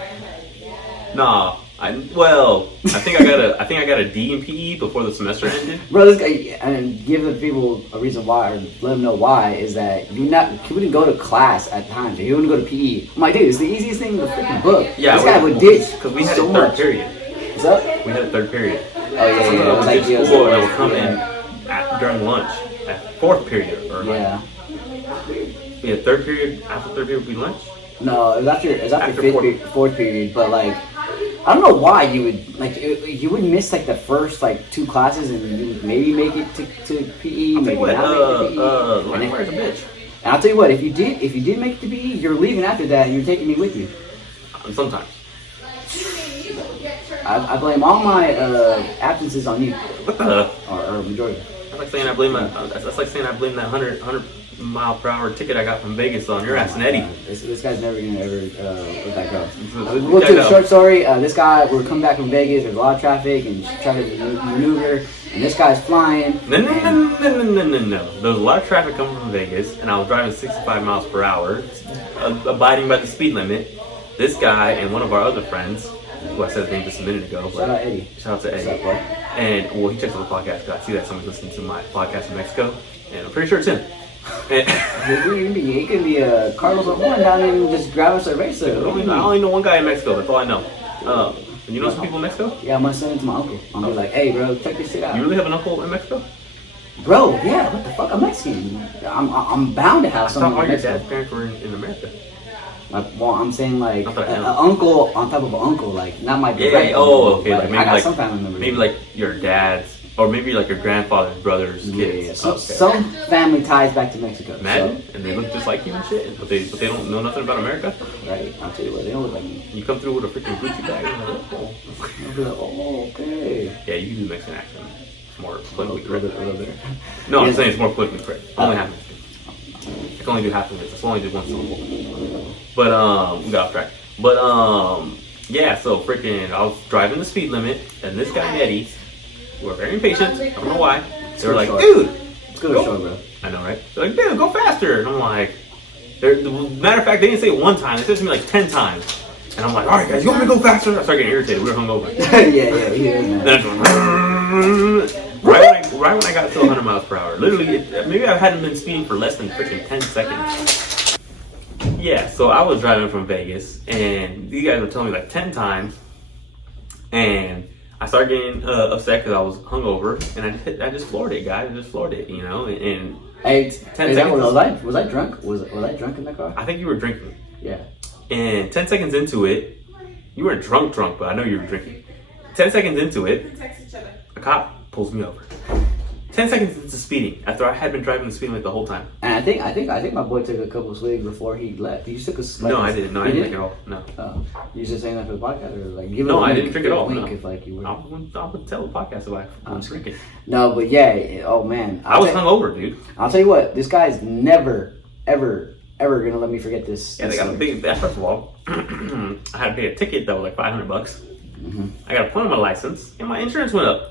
Nah. I think I got a D in PE before the semester ended. Bro, this guy, and give the people a reason why, or let them know why, is that he wouldn't go to class at times. He wouldn't go to PE. I'm like, dude, it's the easiest thing in the freaking book. Yeah, this guy would ditch because we had a third period. What's up? We had a third period. Oh yeah. It was like school, and I would come in during lunch at fourth period or we had third period. After third period would be lunch. No, it was after fourth period, but like. I don't know why you would you would miss like the first like 2 classes and you would maybe make it to PE, maybe not make it to PE. Where's the bitch? And I'll tell you what, if you did make it to PE, you're leaving after that and you're taking me with you. Sometimes. I blame all my absences on you. What the? Or majority. That's like saying I blame that 100 mile per hour ticket I got from Vegas on your ass and Eddie. This guy's never gonna ever let that go. We'll do a short story. This guy, we're coming back from Vegas. There's a lot of traffic and trying to maneuver. And this guy's flying. No. There was a lot of traffic coming from Vegas, and I was driving 65 miles per hour, abiding by the speed limit. This guy and one of our other friends, who I said his name just a minute ago. Shout out Eddie. Shout out to Eddie. What's up, and he checks out the podcast. I see that somebody's listening to my podcast in Mexico, and I'm pretty sure it's him. He could be Carlos or one down there and just grab us a racer. I only know one guy in Mexico. That's all I know. You know some people in Mexico? Yeah, I'm gonna send it to my uncle. I'm gonna be like, hey, bro, check this shit out. You really have an uncle in Mexico? Bro, yeah, what the fuck? I'm Mexican. I'm bound to have someone. All your dad's parents were in America. Like, well, I'm saying like an uncle on top of an uncle, like not my direct. Yeah. Oh, okay. Like maybe I got like some family members. maybe like your dad's, or maybe like your grandfather's brother's kids. Yeah. So, some family ties back to Mexico. Imagine, and they look just like you and shit, but they don't know nothing about America. Right. I'll tell you what, they don't look like me. You come through with a freaking Gucci bag. And like, oh. I'll be like, oh, okay. Yeah, you do Mexican accent. It's more politically correct. A little bit. No, I'm saying it's more politically correct. Only half of it. I can only do half of it. It's only do one syllable. But we got off track. But yeah. So freaking, I was driving the speed limit, and this guy and Eddie were very impatient. I don't know why. They were like, dude, let's go short, bro. I know, right? They're like, dude, go faster. And I'm like, matter of fact, they didn't say it one time. They said it to me like 10 times. And I'm like, all right, guys, you want me to go faster? I started getting irritated. We were hungover. Right when I got to 100 miles per hour. Literally, maybe I hadn't been speeding for less than freaking 10 seconds. Yeah, so I was driving from Vegas, and these guys were telling me like 10 times, and I started getting upset because I was hungover, and I just floored it, guys. I just floored it, you know. And hey, 10 seconds. Was I drunk? Was I drunk in that car? I think you were drinking. Yeah. And 10 seconds into it, you weren't drunk, but I know you were drinking. 10 seconds into it, a cop pulls me over. 10 seconds into speeding, after I had been driving the speed limit the whole time. And I think my boy took a couple swigs before he left. You took a no, I didn't. No, I didn't drink at all. No. You just saying that for the podcast, or like give no, I didn't drink at all. Wink No. If like you were. I would tell the podcast if I was drinking. No, but yeah. Oh man, I was hungover, dude. I'll tell you what. This guy's never, ever gonna let me forget this. Yeah, they got a big. First of all, I had to pay a ticket that was like $500. Mm-hmm. I got a point on my license, and my insurance went up.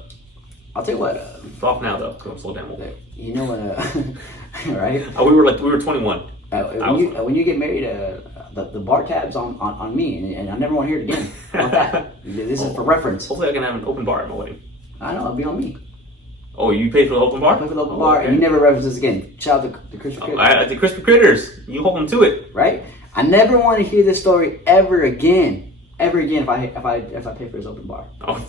I'll tell you what. It's off now though, because I'm so damn old. You know what? Right? We were 21. When you get married, the bar tab's on me, and I never want to hear it again. How about that? This is for reference. Hopefully, I can have an open bar at my wedding. I know, it'll be on me. Oh, you paid for the open bar? I paid for the open bar, okay. And you never reference this again. Shout out to the Crispy Critters. The Crispy Critters. You hold them to it, right? I never want to hear this story ever again. Ever again, if I pay for his open bar. Oh.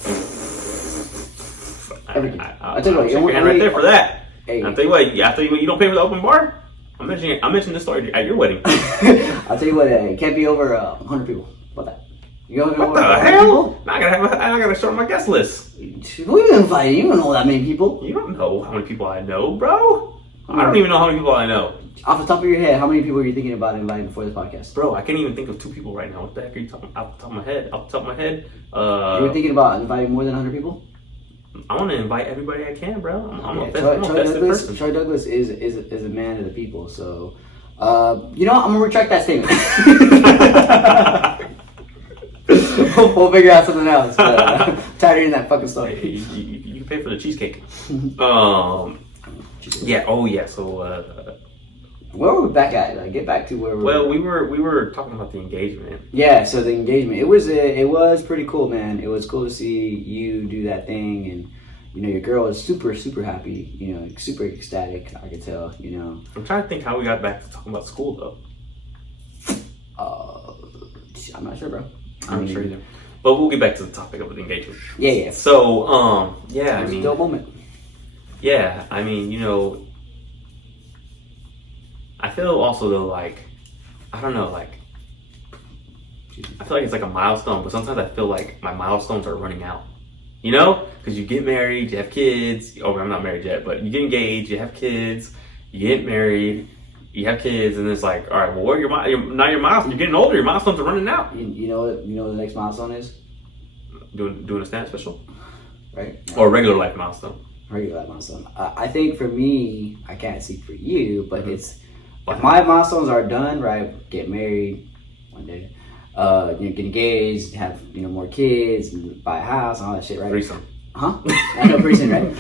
I'll tell you what, you're right there for that. Hey. I'll tell you what, you don't pay for the open bar? I'm mentioning this story at your wedding. I'll tell you what, it can't be over 100 people. What about that? What the hell? I gotta start my guest list. Who are you inviting? You don't know that many people. You don't know how many people I know, bro. I don't even know how many people I know. Off the top of your head, how many people are you thinking about inviting before this podcast? Bro, I can't even think of 2 people right now. What the heck are you talking about? Off the top of my head. You're thinking about inviting more than 100 people? I want to invite everybody I can, bro. I'm a festive person. Troy Douglas is a man of the people, so you know what? I'm gonna retract that statement. We'll figure out something else. But, tired of hearing that fucking story. You can pay for the cheesecake. Yeah. Oh yeah. So where were we back at? Like, get back to where we were. Well, we were talking about the engagement. Yeah. So the engagement. It was pretty cool, man. It was cool to see you do that thing, and you know your girl was super happy. You know, super ecstatic. I could tell. You know. I'm trying to think how we got back to talking about school though. I'm not sure, bro. I'm sure either. But we'll get back to the topic of the engagement. Yeah. So, yeah, it was a dope moment. Yeah, I mean, you know, I feel also though, like, I don't know, like, I feel like it's like a milestone, but sometimes I feel like my milestones are running out. You know? Because you get married, you have kids. Oh, I'm not married yet, but you get engaged, you have kids, you get married, you have kids, and it's like, all right, well, what are your milestones? You're getting older. Your milestones are running out. You know what the next milestone is? Doing a stand special, right? Or a regular life milestone. Regular life milestone. I think for me, I can't speak for you, but it's if my milestones are done, right? Get married one day, get engaged, have more kids, buy a house, and all that shit, right? Threesome. Huh? I know, pretty soon, right?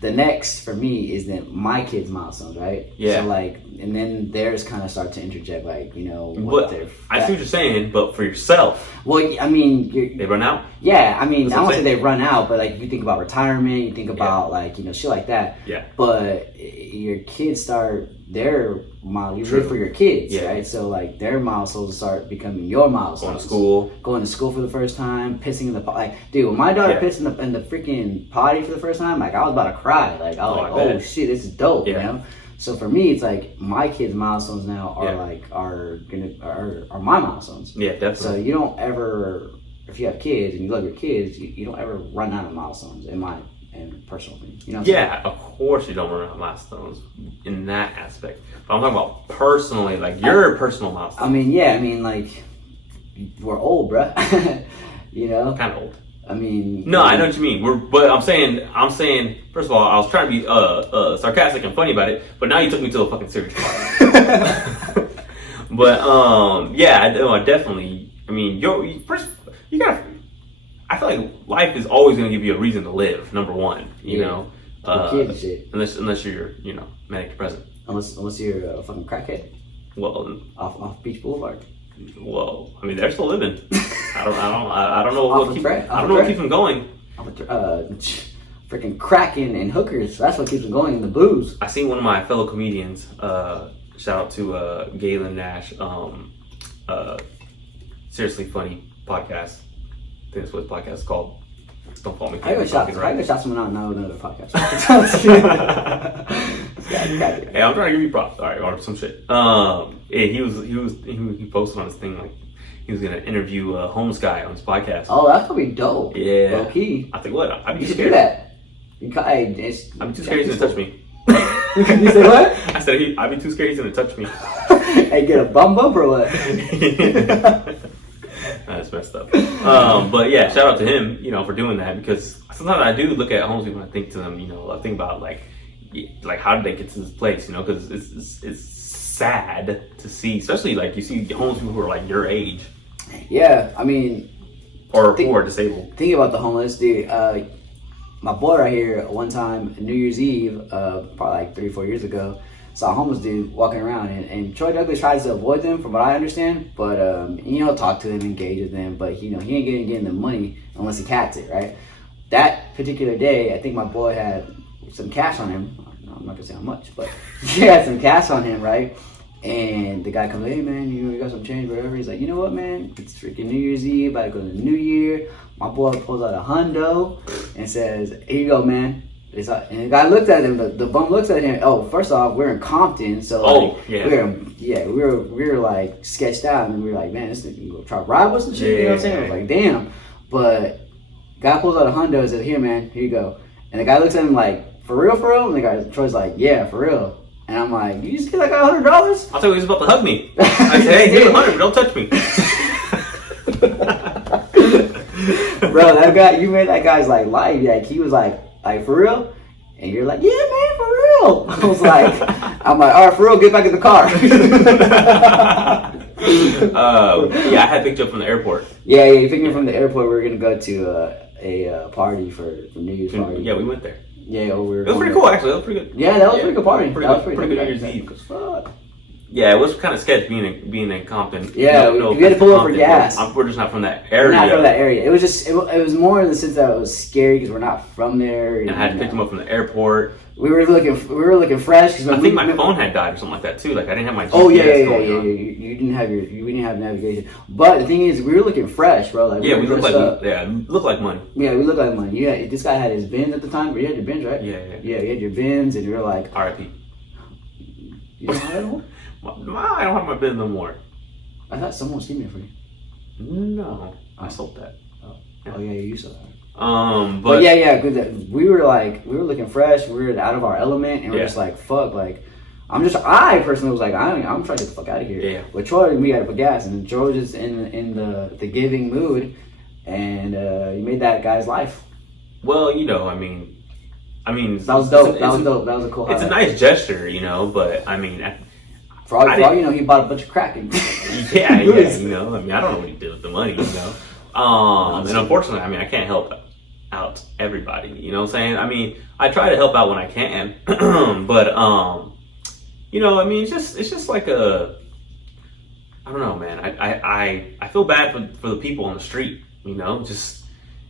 The next for me is then my kids' milestones, right? Yeah. So like, and then theirs kind of start to interject, like I see what you're saying, but for yourself. Well, I mean, they run out. Yeah, I mean, I won't say they run out, but like you think about retirement, you think about like shit like that. Yeah. But your kids start their milestones. You True. live for your kids, Yeah. right? So like their milestones start becoming your milestones. Going to school for the first time, pissing in the like, dude. When my daughter pissed in the freaking potty for the first time, like I was about to cry. Like I was oh shit, this is dope, you know. So for me, it's like my kids' milestones now are like are my milestones. Yeah, definitely. So you don't ever, if you have kids and you love your kids, you don't ever run out of milestones. In my personal opinion, you know. Yeah, of course you don't run out of milestones in that aspect. But I'm talking about personally, like your personal milestones. I mean, like we're old, bruh. You know, kind of old. I mean, no, I know what you mean. But I'm saying. First of all, I was trying to be sarcastic and funny about it, but now you took me to a fucking serious part. But yeah, I definitely. I mean, you gotta. I feel like life is always gonna give you a reason to live. Number one, you know, kids shit. Unless you're manic depressive. Unless you're a fucking crackhead. Well, off Beach Boulevard. Well, I mean, they're still living. I don't know what keeps them going. Freaking cracking and hookers. That's what keeps them going. The booze. I seen one of my fellow comedians. Shout out to Galen Nash. Seriously funny podcast. I think that's what his podcast is called. Don't follow me. I go shot someone out now with another podcast. Hey, I'm trying to give you props. All right, or some shit. Yeah, he posted on his thing like he was gonna interview a homeless guy on his podcast. Oh, that's gonna be dope. Yeah. Low key. I think what? I'd be you scared. Do that. I'd be too scared he's gonna touch me. You say what? I said I'd be too scared he's gonna touch me. Hey, get a bum or what? That's messed up. But yeah, shout out to him, for doing that, because sometimes I do look at homeless people and I think to them, I think about like how did they get to this place, because it's sad to see, especially like you see homeless people who are like your age. Yeah, I mean, or who are disabled. Think about the homeless, dude. My boy right here, one time New Year's Eve, probably like 3-4 years ago, saw a homeless dude walking around, and Troy Douglas tries to avoid them, from what I understand. But talk to them, engage with them, but he ain't getting the money unless he cats it, right? That particular day, I think my boy had some cash on him. I'm not gonna say how much, but he had some cash on him, right? And the guy comes, hey man, you got some change, whatever. He's like, you know what, man? It's freaking New Year's Eve. I go to the New Year. My boy pulls out a hundo and says, here you go, man. And the guy looked at him. The bum looks at him. Oh, first off, we're in Compton, so we were like sketched out, and we were like, man, this thing gonna try to rob us and shit. You know what I'm saying? I was like, damn. But guy pulls out a hundo and says, here, man, here you go. And the guy looks at him like, for real? And the guy Troy's like, yeah, for real. And I'm like, you just get that guy $100? I'll tell you, he's about to hug me. I said, hey, here's $100, but don't touch me. Bro, that guy, you made that guy's like life. Like he was like for real? And you're like, yeah, man, for real. I was like, I'm like, all right, for real, get back in the car. Yeah, I had picked you up from the airport. Yeah, you picked me up from the airport. We were gonna go to a party for New Year's party. Yeah, we went there. Yeah, it was pretty cool, actually. That was pretty good. Yeah, that was a pretty good party. Pretty good New Year's Eve. Yeah, it was kind of sketch being in Compton. Yeah, we had to pull over gas. We're just not from that area. We're not from that area. It was just it was more in the sense that it was scary because we're not from there. And I had to pick them up from the airport. We were looking fresh because I think my phone had died or something like that too. Like I didn't have my GPS going on. You didn't have we didn't have navigation. But the thing is, we were looking fresh, bro. Like we looked like looked like money. Yeah, we looked like money. Yeah, this guy had his Benz at the time. But you had your Benz, right? Yeah. You had your Benz, and you were like, R.I.P. You don't have that anymore? I don't have my Benz no more. I thought someone was keeping it for you. No, I sold that. Oh yeah, you sold that. But yeah, good. We were looking fresh. We were out of our element, and we're just like, fuck, like. I personally was like, I'm trying to get the fuck out of here. Yeah. With Troy, we had to put gas, and Troy was just in the giving mood, and he made that guy's life. Well, I mean, that was dope. That was dope. That was a cool. It's a nice gesture, but I mean, for all you know, he bought a bunch of crack. yeah, I don't know what he did with the money, and unfortunately, I mean, I can't help out everybody. You know what I'm saying? I mean, I try to help out when I can, but I mean, it's just like I don't know, man. I feel bad for the people on the street. Just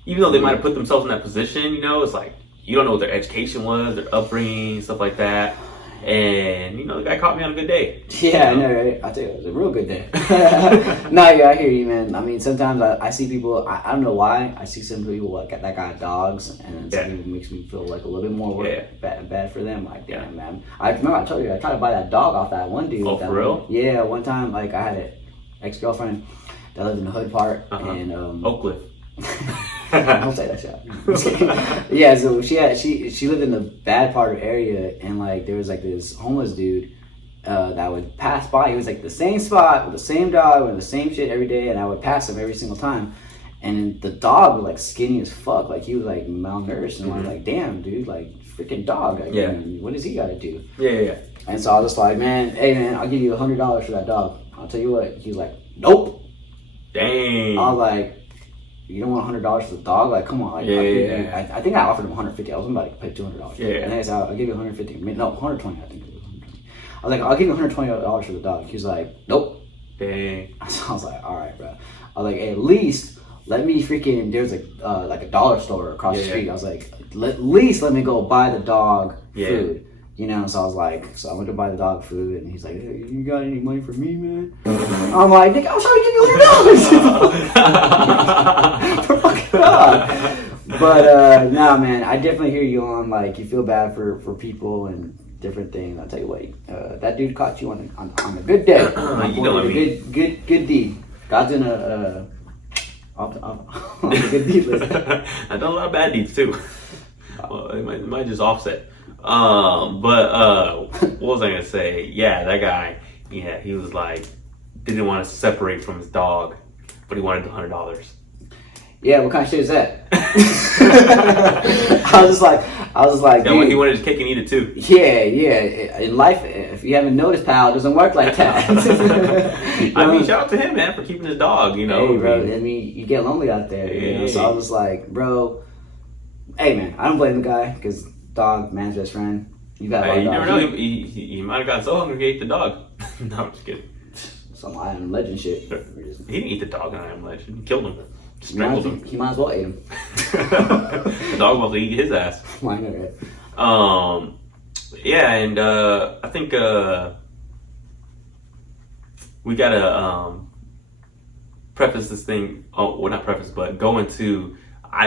even though they might have put themselves in that position, it's like you don't know what their education was, their upbringing, stuff like that. And, you know, the guy caught me on a good day. Yeah, I know, right? I tell you, it was a real good day. No, yeah, I hear you, man. I mean, sometimes I see people, I don't know why, I see some people like that got dogs, and some people makes me feel like a little bit more bad for them. Like, damn, man. I remember I told you, I tried to buy that dog off that one dude. Oh, for real? Yeah, one time, like, I had an ex-girlfriend that lived in the hood part, and Oak Cliff. Don't say that shit. Yeah, so she lived in the bad part of the area, and like there was like this homeless dude that would pass by. He was like the same spot with the same dog with the same shit every day, and I would pass him every single time. And the dog was like skinny as fuck, like he was like malnourished, and I was like, damn, dude, like freaking dog. Like, man, what does he got to do? Yeah. And so I was just like, man, hey man, I'll give you $100 for that dog. I'll tell you what. He was like, nope. Dang. I was like, you don't want $100 for the dog? Like, come on. Like, I think I offered him $150. I was about to pay $200. Yeah. And I said, I'll give you $150. No, $120. I think it was $120. I was like, I'll give you $120 for the dog. He was like, nope. Dang. So I was like, all right, bro. I was like, hey, at least let me freaking. There's like a dollar store across the street. I was like, at least let me go buy the dog food. You know, so I was like, so I went to buy the dog food, and he's like, hey, you got any money for me, man? I'm like, nigga, I was trying to give you $100. For fucking God. But, nah, man, I definitely hear you on, like, you feel bad for people and different things. I'll tell you what, that dude caught you on a good day. You know what I mean. Good deed. God's in a good deed list. I've done a lot of bad deeds, too. Well, it might just offset. What was I gonna say? Yeah, that guy. Yeah, he was like, didn't want to separate from his dog, but he wanted the $100. Yeah, what kind of shit is that? I was just like, yeah, dude, he wanted his cake and eat it too. Yeah. In life, if you haven't noticed, pal, it doesn't work like that. I mean, shout out to him, man, for keeping his dog. You know, hey, bro. I mean, you get lonely out there. You know? So I was like, bro, hey, man, I don't blame the guy because dog, man's best friend. You got a lot of dogs. You never know. He might have gotten so hungry he ate the dog. No, I'm just kidding. Some I Am Legend shit. He didn't eat the dog in I Am Legend. He killed him. Strangled him. He might as well eat him. The dog wants to eat his ass. I know, right? Yeah, and I think we gotta preface this thing. Oh, well, not preface, but go into.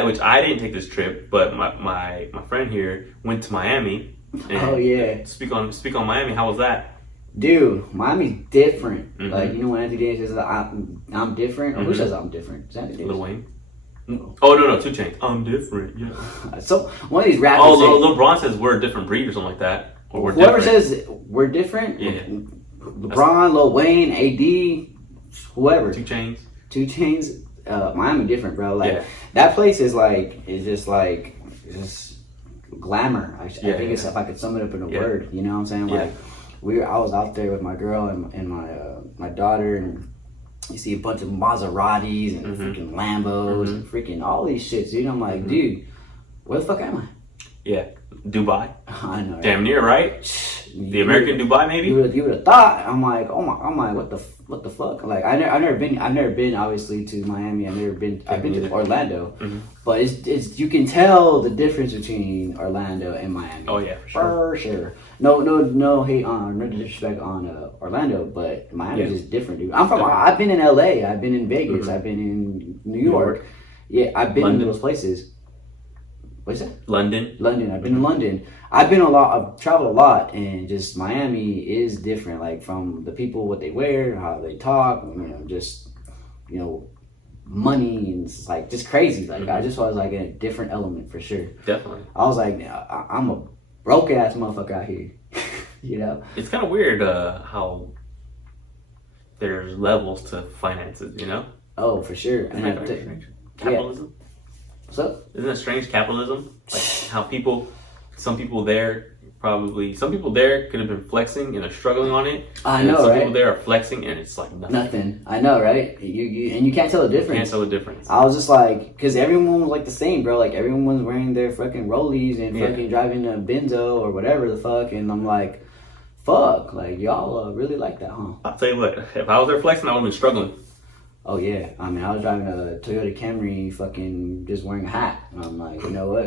Which I didn't take this trip, but my friend here went to Miami. And Speak on Miami. How was that? Dude, Miami's different. Mm-hmm. Like, you know when Anthony Davis says I'm different? Or who says I'm different? Is Anthony Davis? Lil Wayne. Oh no, 2 Chainz. I'm different. Yeah. So one of these rappers. Oh, LeBron says we're a different breed or something like that. Or we're whoever different. Says we're different. Yeah. LeBron, Lil Wayne, AD, whoever. 2 Chainz. 2 Chainz. Miami different, bro. Like that place is just glamour. I think it's if I could sum it up in a word. You know what I'm saying? Like I was out there with my girl and my daughter, and you see a bunch of Maseratis and freaking Lambos and freaking all these shits, dude. I'm like, dude, where the fuck am I? Yeah, Dubai. I know. Right? Damn near, right? The American Dubai, maybe. You would have thought. I'm like, what the fuck? Like, I've never been obviously to Miami. I've been to Orlando, but it's you can tell the difference between Orlando and Miami. Oh yeah, for sure. No hate on, no disrespect on Orlando, but Miami is just different, dude. I've been in LA, I've been in Vegas, I've been in New York. Yeah, I've been in those places. What's that? London. I've been in London. I've traveled a lot, and just Miami is different. Like from the people, what they wear, how they talk, money, and it's like just crazy. Like I just was like in a different element for sure. Definitely. I was like, I'm a broke ass motherfucker out here. You know. It's kind of weird how there's levels to finances. You know. Oh, for sure. And capitalism. Yeah. What's up? Isn't it strange, capitalism? Like how some people there could have been flexing and are struggling on it. I know, some right? people there are flexing and it's like nothing. I know, right? You can't tell the difference. Can't tell the difference. I was just like, because everyone was like the same, bro. Like everyone was wearing their fucking rollies and fucking driving a Benzo or whatever the fuck, and I'm like, fuck, like y'all really like that, huh? I'll tell you what, if I was there flexing, I would have been struggling. Oh yeah, I mean, I was driving a Toyota Camry, fucking just wearing a hat, and I'm like, you know what?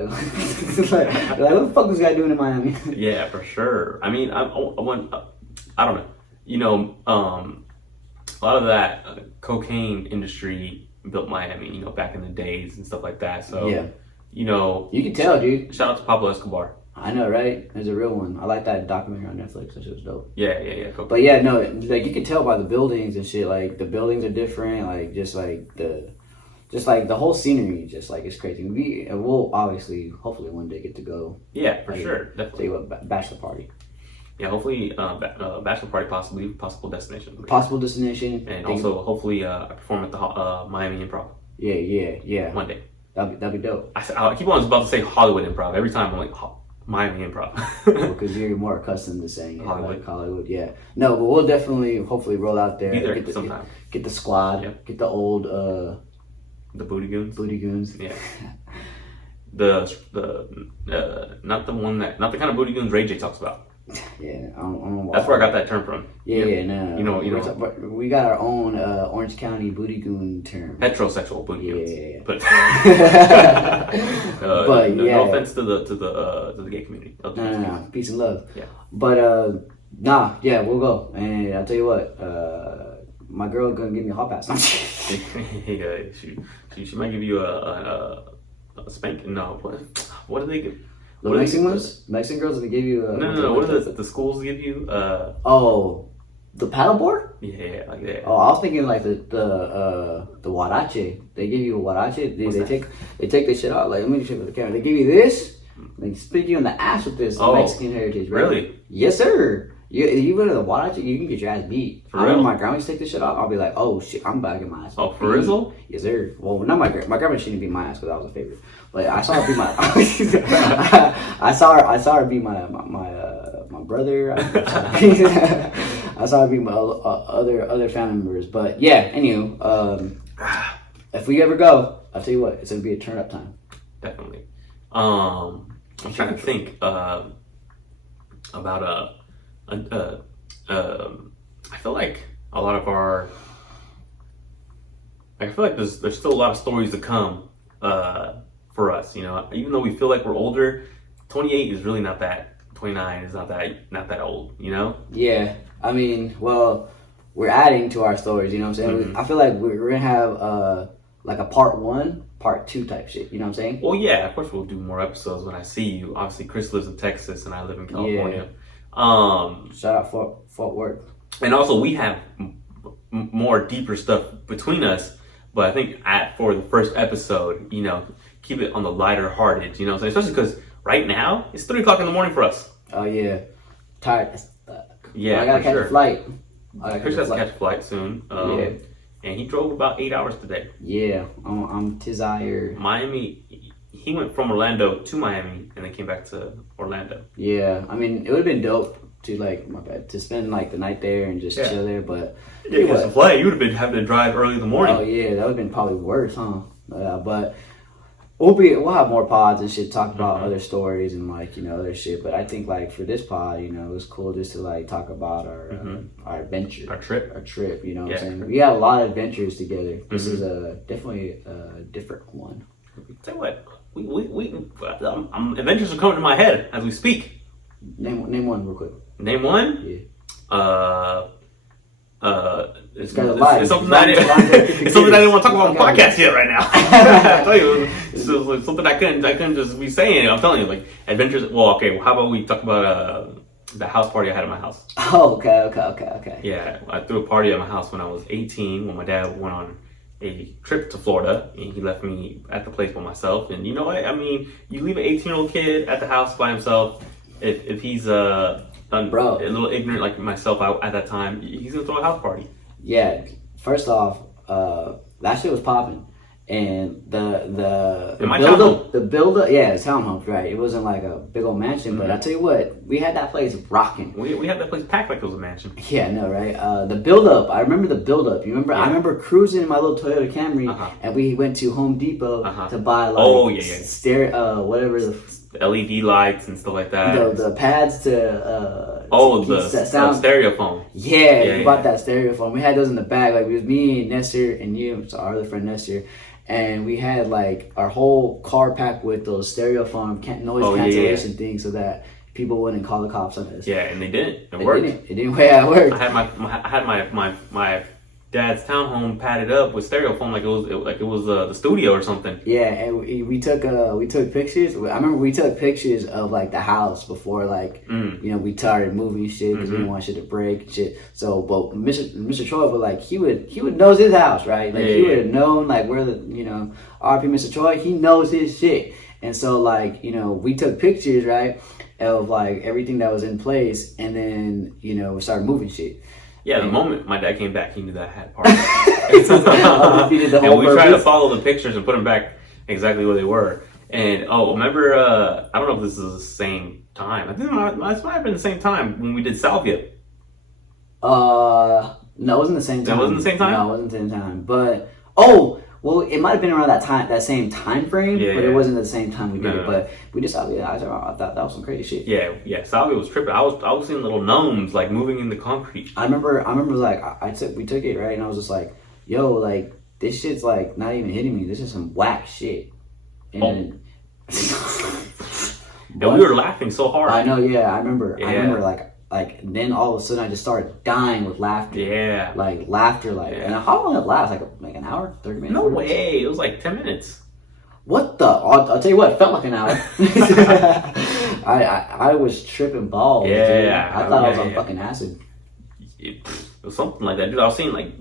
like, what the fuck is this guy doing in Miami? Yeah, for sure. I mean, I don't know. You know, a lot of that cocaine industry built Miami. You know, back in the days and stuff like that. So yeah, you know, you can tell, dude. Shout out to Pablo Escobar. I know, right? There's a real one. I like that documentary on Netflix. That shit was dope. Yeah. Cool. But yeah, no, like you can tell by the buildings and shit. Like the buildings are different. Like just like the whole scenery, just like it's crazy. We'll obviously, hopefully, one day get to go. Yeah, for sure. Definitely. Tell you what, bachelor party. Yeah, hopefully, bachelor party, possible destination. Possible destination, and also hopefully, I perform at the Miami Improv. Yeah. One day. That'd be dope. I keep on about to say Hollywood Improv every time. I'm like Miami Improv. Because you're more accustomed to saying it, Hollywood. like Hollywood. Yeah. No, but we'll definitely, hopefully, roll out there. Be there sometime. Get the squad. Yep. Get the old. The booty goons. Booty goons. Yeah. Not the kind of booty goons Ray J talks about. Yeah, I don't That's where I got that term from. No. You know. We got our own Orange County booty goon term. Heterosexual booty goons. Yeah. But, but no offense to the gay community. No. Peace and love. Yeah. But we'll go. And I'll tell you what, my girl gonna give me a hot pass. She might give you a spank. No, what do they give? The Mexican ones? Mexican girls, they give you... No. What do the schools give you? The paddleboard? Yeah, like that. Oh, I was thinking like the huarache. They give you a huarache. They take this shit out. Like, let me show you the camera. They give you this. They stick you in the ass with this Mexican heritage. Right? Really? Yes, sir. You go to the huarache, you can get your ass beat. For real? When my grandma used to take this shit off, I'll be like, oh shit, I'm back in my ass. Oh, for real? Yes, sir. Well, not my grandma shouldn't beat my ass because I was a favorite. But I saw her beat my. I saw her beat my brother. I saw her beat my other family members. But yeah, anywho, if we ever go, I'll tell you what, it's gonna be a turn up time. Definitely. I'm trying to think about I feel like a lot of our. I feel like there's still a lot of stories to come for us. You know, even though we feel like we're older, 28 is really not that. 29 is not that old. You know? Yeah. I mean, well, we're adding to our stories. You know what I'm saying? Mm-hmm. I feel like we're gonna have like a part 1, part 2 type shit. You know what I'm saying? Well, yeah. Of course, we'll do more episodes when I see you. Obviously, Cris lives in Texas and I live in California. Yeah. Shout out Fort Worth. And also, we have more deeper stuff between us. But I think for the first episode, you know, keep it on the lighter hearted. You know what I'm saying? Especially because right now it's 3 o'clock in the morning for us. Oh yeah, tired as fuck. Yeah, I gotta catch a flight. Chris has to catch a flight soon. And he drove about 8 hours today. Yeah, I'm tired. Miami. He went from Orlando to Miami and then came back to Orlando. Yeah, I mean, it would have been dope to spend like the night there and just chill there, but catch a flight. You would have been having to drive early in the morning. Oh yeah, that would have been probably worse, huh? But we'll have more pods and shit, talk about other stories and like, you know, other shit. But I think like for this pod, you know, it was cool just to like talk about our adventure, our trip. You know what I'm saying? We have a lot of adventures together. This is definitely a different one. Tell you what, we adventures are coming to my head as we speak. Name one real quick. Name one? Yeah. It's something I didn't want to talk about on the podcast yet right now. I tell you, it's something I couldn't just be saying. I'm telling you, like adventures. Well, okay. Well, how about we talk about the house party I had at my house? Oh, okay. Yeah, I threw a party at my house when I was 18. When my dad went on a trip to Florida, and he left me at the place by myself. And you know what? I mean, you leave an 18-year-old kid at the house by himself. If he's a little ignorant like myself at that time, he's gonna throw a house party. Yeah. First off, that shit was popping, and the build up, yeah, it's townhomes, right? It wasn't like a big old mansion, but I tell you what, we had that place rocking. We had that place packed like it was a mansion. Yeah, no, right? The build up, I remember the build up. You remember? Yeah. I remember cruising in my little Toyota Camry, and we went to Home Depot to buy like whatever the The LED lights and stuff like that. The pads to the styrofoam. Yeah, we bought that styrofoam. We had those in the bag. Like, it was me and Nestor and you, so our other friend Nestor, and we had like our whole car packed with those styrofoam noise cancellation things, so that people wouldn't call the cops on us. Yeah, and they didn't. It worked. It didn't. Yeah, it worked. I had my dad's townhome padded up with styrofoam like it was the studio or something. Yeah, and we took pictures. I remember we took pictures of like the house before we started moving shit because we didn't want shit to break and shit. So, but Mr. Troy would like he would knows his house, right? Like he would have known like where the RP Mr. Troy, he knows his shit. And so like we took pictures, right, of like everything that was in place, and then we started moving shit. Yeah, the moment my dad came back, he knew that I had part of it. And we tried to follow the pictures and put them back exactly where they were. And remember, I don't know if this is the same time. I think this might have been the same time when we did Salvia. No, it wasn't the same time. That wasn't the same time? No, it wasn't the same time. But well, it might have been around that same time frame, but it wasn't the same time we did it. But we just I thought that was some crazy shit. Yeah. Salvia was tripping. I was seeing little gnomes like moving in the concrete. I remember like we took it, right, and I was just like, yo, like this shit's like not even hitting me. This is some whack shit. And we were laughing so hard. I know. Yeah, I remember. Yeah. I remember like then all of a sudden I just started dying with laughter. Yeah. Like laughter, and how long did it last? Like an hour, 30 minutes? No way. It was like 10 minutes. What the? I'll tell you what, it felt like an hour. I was tripping balls. Yeah. Dude. I thought I was on fucking acid. It was something like that, dude. I was seeing like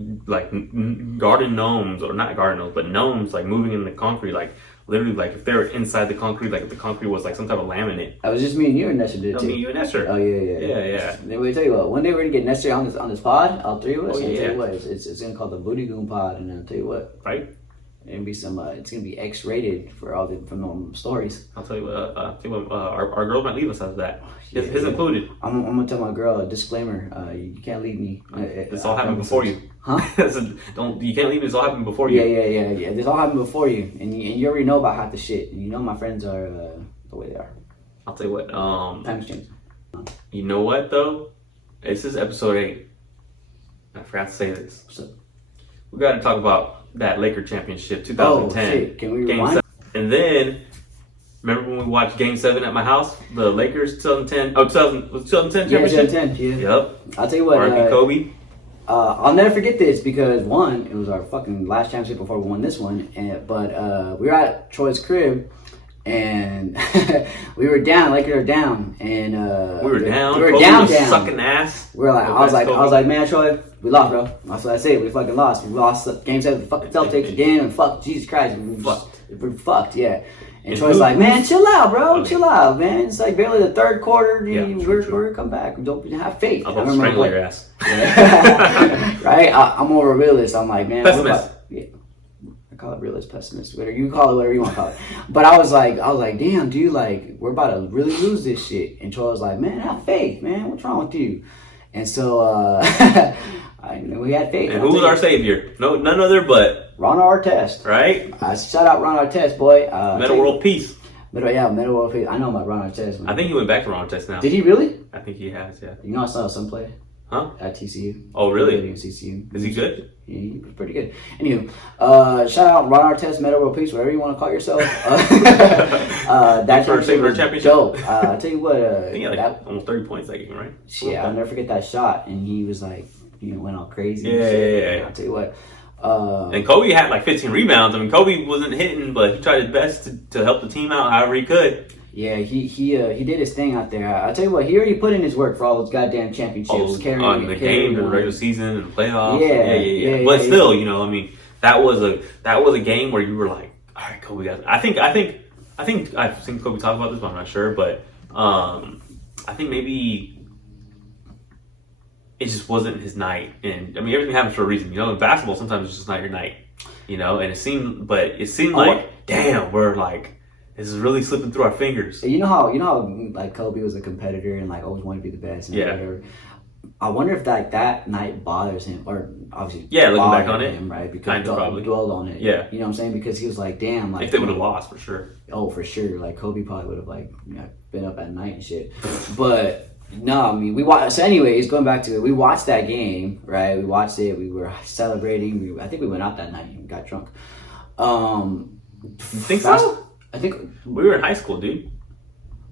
garden gnomes, or not garden gnomes, but gnomes like moving in the concrete, like literally like if they were inside the concrete, like if the concrete was like some type of laminate. I was just me and you and Nestor did too. Me, you and Nestor. Oh yeah. Let me tell you what. One day we're gonna get Nestor on this pod, all three of us. And I'll tell you what, it's gonna call the Booty Goon Pod, and I'll tell you what. Right. And be some. It's gonna be X-rated for all the from stories. I'll tell you what. Our girls might leave us after that. His included. I'm gonna tell my girl a disclaimer. You can't leave me. This all happened before you. Huh? You can't leave me. This all happened before you. Yeah. This all happened before you, and you already know about half the shit. And you know my friends are the way they are. I'll tell you what. Times change. You know what though? This is episode 8. I forgot to say this. What's up? We got to talk about that Laker championship 2010. Oh shit! Can we Game rewind? 7. And then remember when we watched Game 7 at my house? The Lakers 2010. Oh, 2010 championship. 2010. Yeah. Yep. I'll tell you what. RP Kobe. I'll never forget this because one, it was our fucking last championship before we won this one, but we were at Troy's crib, and we were down. Lakers were down, and we were down. We were Kobe down, was down. Sucking ass. We were like, I was like, man, Troy, we lost, bro. That's what I said. We fucking lost. We lost Game 7. Fucking Celtics again, and fuck Jesus Christ, we're fucked. Yeah. And Troy's like, man, chill out, bro. Chill out, man. It's like barely the third quarter. We're gonna come back. Don't have faith. I'm gonna strangle your ass. Right? I'm more of a realist. I'm like, man. Pessimist. I call it realist, pessimist. Whatever you call it, whatever you want to call it. But I was like, damn, dude, like we're about to really lose this shit. And Troy was like, man, have faith, man. What's wrong with you? And so we had faith. And who was our savior? No, none other but Ron Artest. Right? Shout out Ron Artest, boy. Meta World Peace. Meta World Peace. I know about Ron Artest. Man. I think he went back to Ron Artest now. Did he really? I think he has, yeah. You know, I saw some play. Huh? At TCU. Oh, really? TCU. Is he good? Yeah, he was pretty good. Anywho, shout out Ron Artest, Meta World Peace, whatever you want to call yourself. That championship. Dope. I'll tell you what. I think he had like almost 30 points that game, right? Yeah, I'll never forget that shot, and he was like, went all crazy. Yeah. I'll tell you what. And Kobe had like 15 rebounds. I mean, Kobe wasn't hitting, but he tried his best to help the team out however he could. Yeah, he did his thing out there. I'll tell you what, he already put in his work for all those goddamn championships. On the game, the regular season, and the playoffs. Yeah. But still, I mean, that was a game where you were like, all right, Kobe, guys. I think I've seen Kobe talk about this, but I'm not sure. But I think maybe it just wasn't his night. And I mean, everything happens for a reason. In basketball, sometimes it's just not your night. And it seemed like, damn, we're like, this is really slipping through our fingers. You know how like Kobe was a competitor and like always wanted to be the best and whatever. I wonder if that night bothers him, or obviously looking back on him, it, right? Because he dwelled on it. Yeah, you know what I'm saying? Because he was like, damn, like if they would have lost for sure. Oh, for sure. Like Kobe probably would have like been up at night and shit. But no, I mean we watched. So, anyways, going back to it, we watched that game, right? We watched it. We were celebrating. I think we went out that night and got drunk. You think so? I think we were in high school, dude.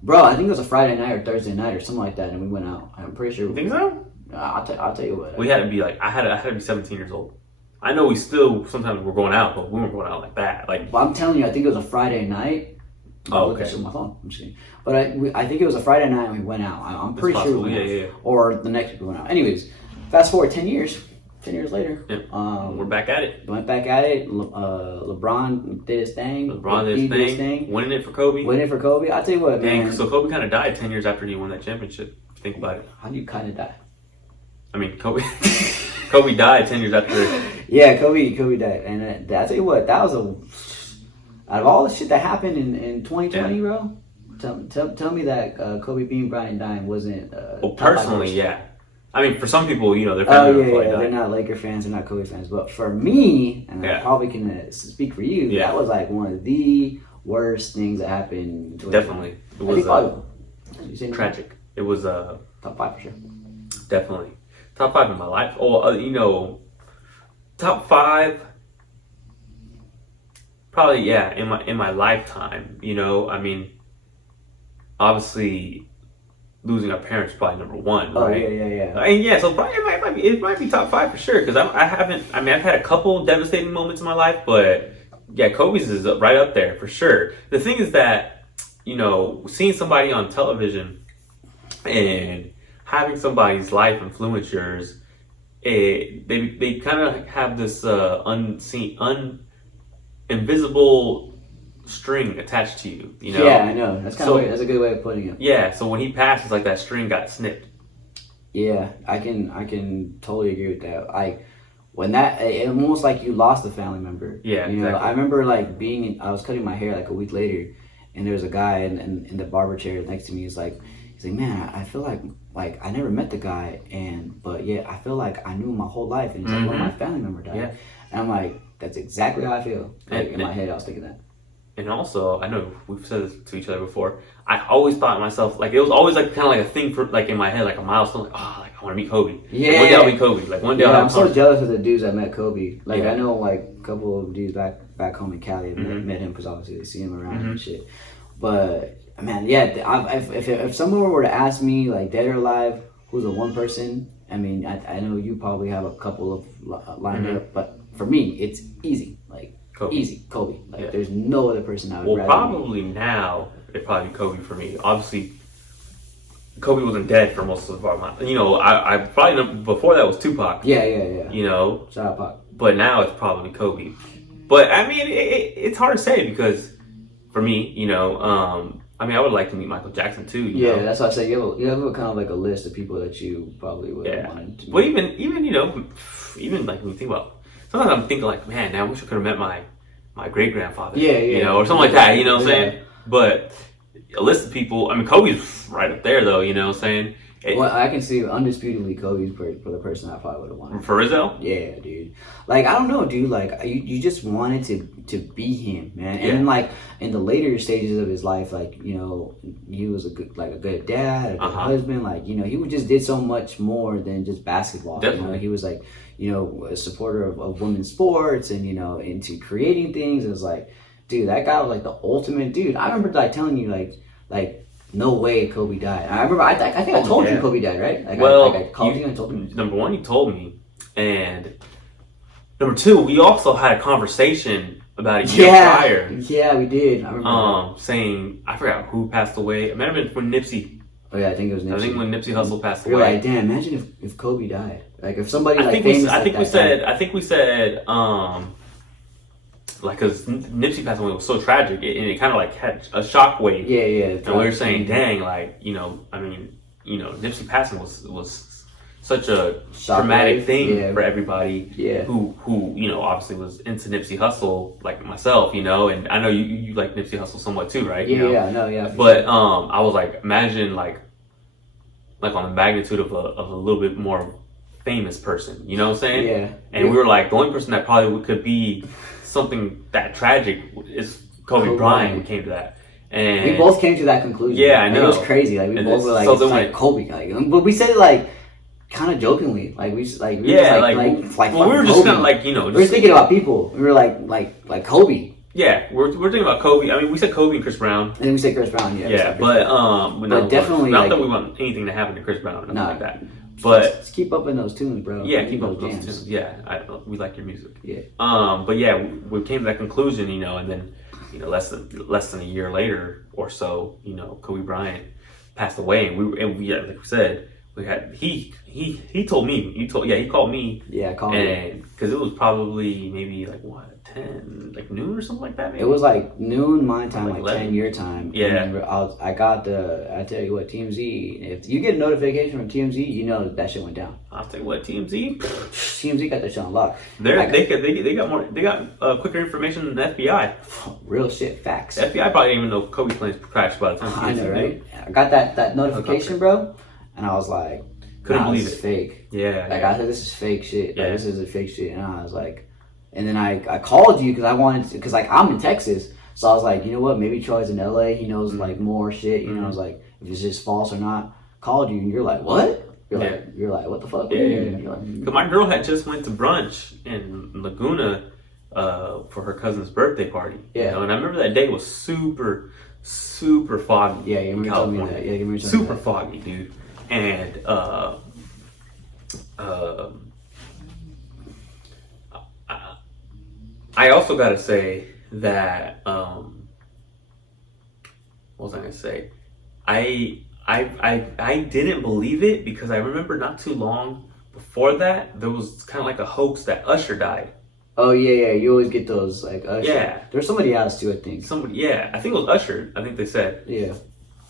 Bro, I think it was a Friday night or Thursday night or something like that, and we went out. I'm pretty sure. You think so? I'll tell you what. We had to be like I had to be 17 years old. I know we still sometimes we're going out, but we weren't going out like that. Like, well, I'm telling you, I think it was a Friday night. Oh, okay. On my phone. I'm just kidding. But I think it was a Friday night and we went out. I'm pretty sure we went out. Or the next week we went out. Anyways, fast forward 10 years. 10 years later. Yep. We're back at it. Went back at it. LeBron did his thing. Did his thing. Winning it for Kobe. I'll tell you what, man. So Kobe kind of died 10 years after he won that championship. Think about it. How do you kind of die? I mean, Kobe died 10 years after. Yeah, Kobe died. And I'll tell you what, that was out of all the shit that happened in 2020, bro, tell me that Kobe Bryant dying wasn't... well, personally, yeah. I mean, for some people, you know, they're kind of they're not Laker fans, they're not Kobe fans. But for me, and I probably can speak for you, that was like one of the worst things that happened. Definitely. It was tragic. It was... top 5 for sure. Definitely. Top 5 in my life. Oh, you know, top 5... Probably, yeah, in my lifetime, you know, I mean, obviously, losing our parents is probably number 1, right? Yeah. And yeah, so probably it might be top 5 for sure, because I've had a couple devastating moments in my life, but yeah, Kobe's is right up there for sure. The thing is that, you know, seeing somebody on television and having somebody's life influence yours, they kind of have this invisible string attached to you, you know? Yeah, I know. That's a good way of putting it. Yeah, so when he passed, it's like that string got snipped. Yeah, I can totally agree with that. Like when it almost like you lost a family member. Yeah, you know, exactly. I remember like I was cutting my hair like a week later, and there was a guy in the barber chair next to me. He's like, man, I feel like I never met the guy, but yeah, I feel like I knew him my whole life, and he's like, well, my family member died. Yeah. And I'm like, that's exactly how I feel. Like, in my head, I was thinking that. And also, I know we've said this to each other before. I always thought myself, like, it was always like kind of like a thing for, like, in my head, like a milestone, like, oh, like I want to meet Kobe. Yeah. Like, one day I'll meet Kobe. Like one day I'm so jealous of the dudes that met Kobe. Like I know like a couple of dudes back home in Cali met him because obviously they see him around and shit. But man, yeah, if someone were to ask me like dead or alive, who's the one person? I mean, I know you probably have a couple of lined up, but for me, it's easy. Like Kobe. Easy, Kobe. Like there's no other person I would rather probably meet. Now it'd probably be Kobe for me. Obviously, Kobe wasn't dead for most of our life. You know, I probably before that was Tupac. Yeah. You know, shout out Pac. But now it's probably Kobe. But I mean, it's hard to say because for me, you know, I mean, I would like to meet Michael Jackson too. You know? That's why I say you have a kind of like a list of people that you probably would have wanted to meet. But even you know, even like when you think about, sometimes I'm thinking like, man, I wish I could have met my great grandfather. Yeah. You know, or something like that. You know what I'm saying? But a list of people. I mean, Kobe's right up there though. You know what I'm saying? Well, I can see undisputedly Kobe's for the person I probably would have wanted. For Rizzo? Yeah, dude. Like, I don't know, dude. Like, you just wanted to be him, man. And then, like, in the later stages of his life, like, you know, he was a good dad, a good husband. Like, you know, he just did so much more than just basketball. Definitely. You know, he was like, you know, a supporter of women's sports and, you know, into creating things. It was like, dude, that guy was like the ultimate dude. I remember like telling you like no way Kobe died. I remember, I think I told you Kobe died, right? Like, I called you and told you. Number one, you told me. And number two, we also had a conversation about a year prior. Yeah, we did. I remember. Saying, I forgot who passed away. It might have been when Nipsey. Oh, yeah, I think it was Nipsey. I think when Nipsey Hussle passed away. You're like, damn, imagine if Kobe died. Like, if somebody I think we said, like, because Nipsey passing away was so tragic, and it kind of like had a shockwave. Yeah. And we were saying, dang, like, you know, I mean, you know, Nipsey passing was such a traumatic thing for everybody. Yeah. Who you know obviously was into Nipsey Hussle, like myself, you know, and I know you like Nipsey Hussle somewhat too, right? Yeah, you know? yeah. But I was like, imagine like like on the magnitude of a little bit more famous person. You know what I'm saying? Yeah. And we were like, the only person that probably could be something that tragic is Kobe Bryant. We came to that. And we both came to that conclusion. Yeah, I know. It was crazy. Like we both were like, so it's like Kobe. Like, but we said it like kind of jokingly. Like we just like we were well, we were just kind of like, you know, we were thinking about people. We were like Kobe. Yeah, we're thinking about Kobe. I mean, we said Kobe and Chris Brown. And then we said Chris Brown. Yeah. Yeah, but definitely not that we want anything to happen to Chris Brown or nothing like that. But just keep up in those tunes, bro. Yeah, keep up in those tunes. Yeah, we like your music. Yeah. But yeah, we came to that conclusion, you know, and then, you know, less than a year later or so, you know, Kobe Bryant passed away, and we like we said, we had he told me, he called me. Yeah, called me. And because it was probably maybe like what 10, like noon or something like that. Maybe? It was like noon my time, like 10 your time. Yeah. I tell you what, TMZ. If you get a notification from TMZ, you know that shit went down. I'll tell you what, TMZ. TMZ got that shit on lock. They got quicker information than the FBI. Real shit, facts. The FBI probably didn't even know Kobe planes crashed by the time. I know, right? I got that notification, bro, and I was like, couldn't believe this it. Is fake. Yeah. Like I said, this is fake shit. Yeah. Like, this is a fake shit, and I was like, and then I called you because I wanted to, because like I'm in Texas, so I was like, you know what? Maybe Troy's in LA. He knows like more shit. You know, I was like, if it's just false or not. Called you, and you're like, what? You're like, what the fuck? Yeah. Because my girl had just went to brunch in Laguna for her cousin's birthday party. Yeah. You know? And I remember that day was super foggy. Yeah, you remember telling me that. Yeah, you remember telling me that. Super foggy, dude. And I also gotta say that what was I gonna say? I didn't believe it because I remember not too long before that there was kind of like a hoax that Usher died. Oh yeah, you always get those like Usher. Yeah, there's somebody else too, I think. I think it was Usher. I think they said. Yeah.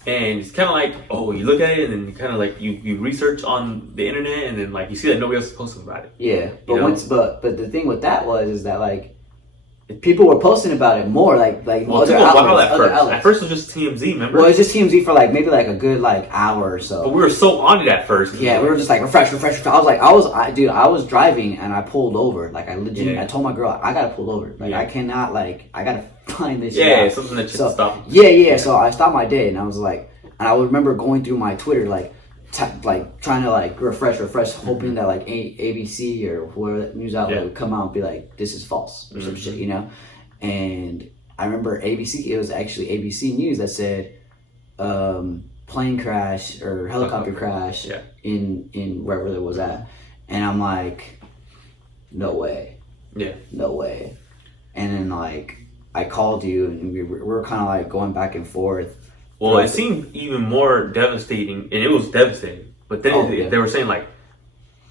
And it's kind of like, oh, you look at it and then you kind of like you research on the internet and then like you see that nobody else is posting about it. Yeah, but the thing with that is that like people were posting about it more like well, other outlets. At first it was just TMZ, remember? Well, it was just TMZ for like maybe like a good like hour or so. But we were so on it at first. Yeah, we were just like refresh. I was driving and I pulled over. Like I legit, I told my girl I gotta pull over. Like I cannot I gotta find this. Yeah, something that should stop. Yeah. So I stopped my day and I was like, and I remember going through my Twitter like trying to like refresh, hoping that like ABC or whoever news outlet would come out and be like, this is false or some shit, you know. And I remember ABC. It was actually ABC News that said plane crash or helicopter crash in wherever it was at, and I'm like, no way. Yeah. No way. And then like I called you and we were kind of like going back and forth. Well, it seemed even more devastating, and it was devastating. But then they were saying like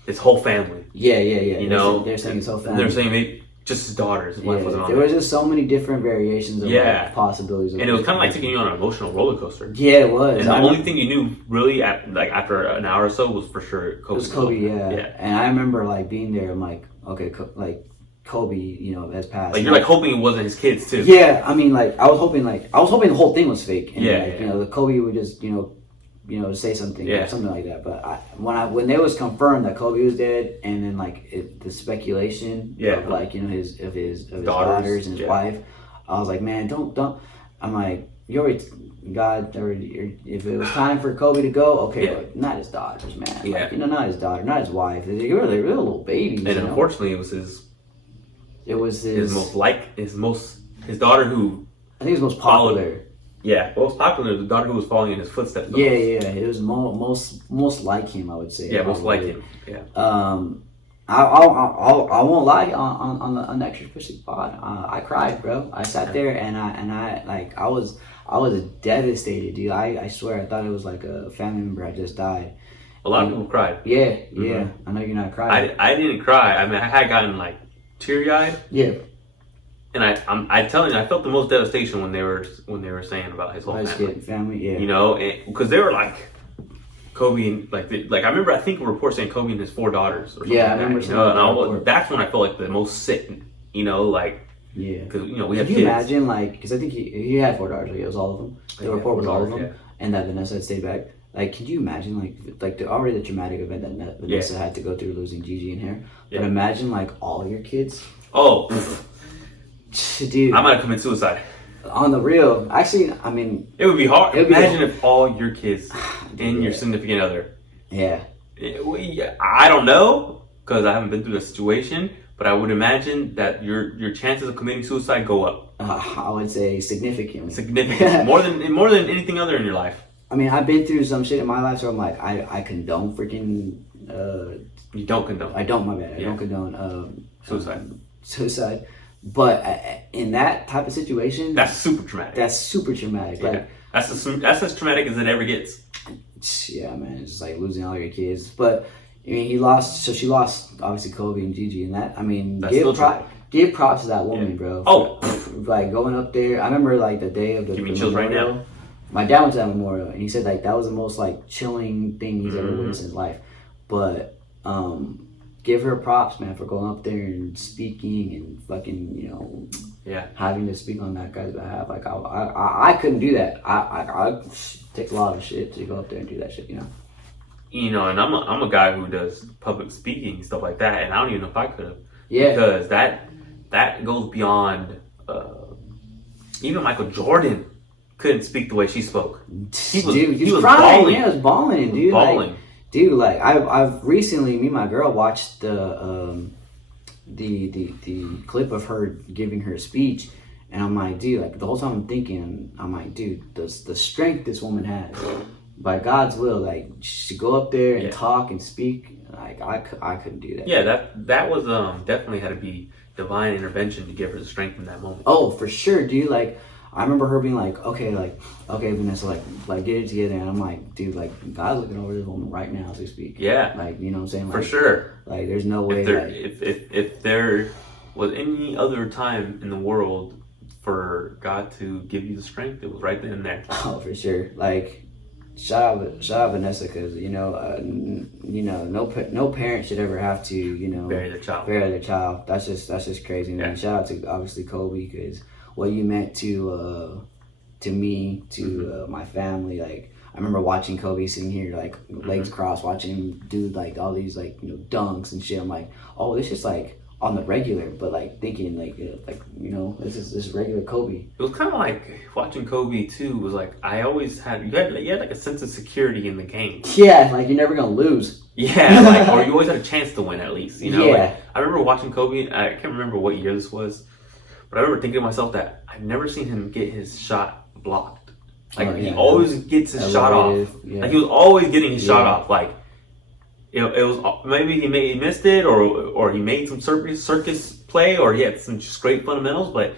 his whole family. Yeah. You know, they're saying his whole family. They're saying maybe just his daughter. His wife wasn't on. There was just so many different variations of like, possibilities. And it was kind of like taking you on an emotional roller coaster. Yeah, it was. And the only thing you knew really after an hour or so was for sure Kobe. It was Kobe, yeah. And I remember like being there. I'm like, okay, like Kobe, you know, has passed. Like you're like hoping it wasn't his kids too. Yeah, I mean, like I was hoping the whole thing was fake. And you know, the Kobe would just you know say something or something like that. But when it was confirmed that Kobe was dead, and then like the speculation of like you know his daughters and his wife, I was like, man, don't. I'm like, God, if it was time for Kobe to go, okay, but not his daughters, man. Yeah. Like, you know, not his daughter, not his wife. They were little babies. And unfortunately, it was his. It was his daughter who I think it was most popular. Most popular. The daughter who was following in his footsteps. Yeah. It was most like him, I would say. Yeah, most like him. Yeah. I won't lie on the XXTRA pod. I cried, bro. I sat there and I was devastated, dude. I swear I thought it was like a family member had just died. A lot of people cried. Yeah. I know you're not crying. I didn't cry. I mean, I had gotten like teary-eyed. Yeah. And I'm telling you, I felt the most devastation when they were saying about his whole family. Yeah. You know, because they were like Kobe and like I remember I think a report saying Kobe and his 4 daughters. Or something I remember. And that's when I felt like the most sick. You know, like because you know we had kids. Can you imagine like because I think he had 4 daughters. Like, it was all of them. The report was all of them, and that Vanessa had stayed back. Like, can you imagine, like already the traumatic event that Vanessa had to go through losing Gigi and her? But imagine, like, all your kids. Oh, dude, I might have committed suicide. On the real, actually, I mean, it would be hard. Imagine if all your kids and your significant other. Yeah. I don't know because I haven't been through the situation, but I would imagine that your chances of committing suicide go up. I would say significantly. Significantly. more than anything other in your life. I mean, I've been through some shit in my life, so I'm like, I condone freaking. You don't condone. I don't. My bad. I don't condone suicide. But in that type of situation, that's super traumatic. Yeah. Like, that's as traumatic as it ever gets. Yeah, man, it's just like losing all your kids. But I mean, she lost obviously Kobe and Gigi, and that. I mean, give props to that woman, bro. Oh, like going up there. I remember like the day of the. Give me chills right now. My dad went to that memorial, and he said like that was the most like chilling thing he's ever witnessed in his life. But give her props, man, for going up there and speaking and fucking, having to speak on that guy's behalf. Like I couldn't do that. I take a lot of shit to go up there and do that shit, and I'm a guy who does public speaking and stuff like that, and I don't even know if I could have. Yeah. Because that goes beyond. Even Michael Jordan couldn't speak the way she spoke. He was crying. bawling. Yeah, he was bawling, dude. Bawling. Like, I've recently, me and my girl watched the clip of her giving her speech, and I'm like, dude, like the whole time I'm like, dude, the strength this woman has, by God's will, like she go up there and talk and speak, like I couldn't do that. Yeah, that was definitely had to be divine intervention to give her the strength in that moment. Oh, for sure, dude. Like, I remember her being like, okay, Vanessa, like get it together. And I'm like, dude, like, God's looking over this woman right now as we speak. Yeah. Like, you know what I'm saying? Like, for sure. Like, there's no way. If there was any other time in the world for God to give you the strength, it was right then and there. Oh, for sure. Like, shout out Vanessa, because, no parent should ever have to, bury their child. That's just crazy, man. Shout out to, obviously, Kobe, because what you meant to me, to my family. Like, I remember watching Kobe sitting here, like, legs crossed, watching him do like all these like dunks and shit. I'm like, oh, this is like on the regular, but like thinking this is regular Kobe. It was kind of like watching Kobe too. Was like I always had you had like a sense of security in the game. Yeah, like you're never gonna lose. Yeah, like or you always had a chance to win at least. Yeah. Like, I remember watching Kobe. I can't remember what year this was. But I remember thinking to myself that I've never seen him get his shot blocked. Like, he always gets his shot off. Yeah. Like, he was always getting his shot off. Like, it was maybe he missed it or he made some circus play or he had some just great fundamentals. But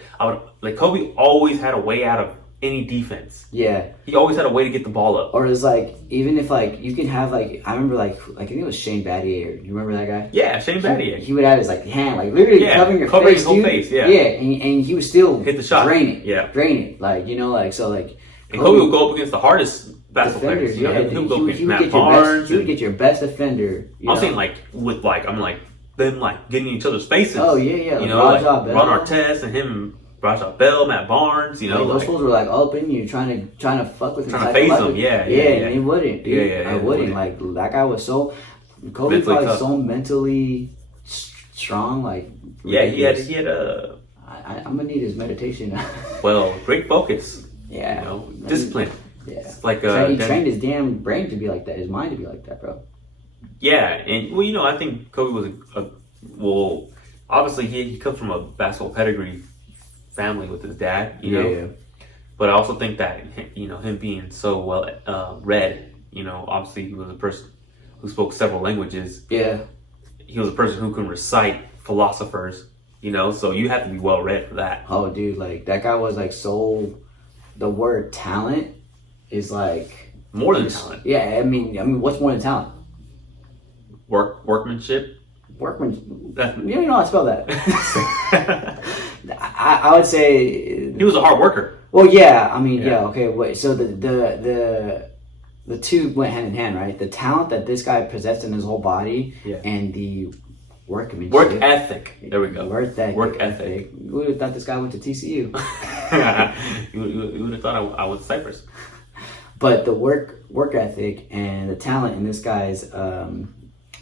Kobe always had a way out of any defense. Yeah. He always had a way to get the ball up. Or it's like, even if like, you can have like, I remember like I think it was Shane Battier. You remember that guy? Yeah, Shane Battier. He would have his like hand, like literally covering your face, his whole face, Yeah, and he would still hit the shot. Drain it. Like, like, so like. And Kobe would go up against the hardest basketball players. He would go against Matt Barnes. He would get your best defender. I'm saying them like getting in each other's faces. Oh yeah. Like Ron Artest and him. Rajah Bell, Matt Barnes, those fools were like up in you, trying to fuck with him, trying to phase him, and he wouldn't, dude. I wouldn't. Like that guy was so Kobe probably tough. So mentally strong, like he had a. I'm gonna need his meditation. Well, great focus. Yeah, discipline. Yeah, it's like he trained his damn brain to be like that, his mind to be like that, bro. Yeah, and I think Kobe was obviously he comes from a basketball pedigree family with his dad, Yeah. But I also think that him being so well read, obviously he was a person who spoke several languages. Yeah. He was a person who can recite philosophers, so you have to be well read for that. Oh, dude, like that guy was like so. The word talent is like more than talent. Yeah, I mean, what's more than talent? Workmanship. You don't know how to spell that. I would say he was a hard worker. Well, yeah. I mean, okay. Wait. So the two went hand in hand, right? The talent that this guy possessed in his whole body, and the work ethic. There we go. Work ethic. You would have thought this guy went to TCU. you would have thought I went to Cyprus. But the work ethic and the talent in this guy's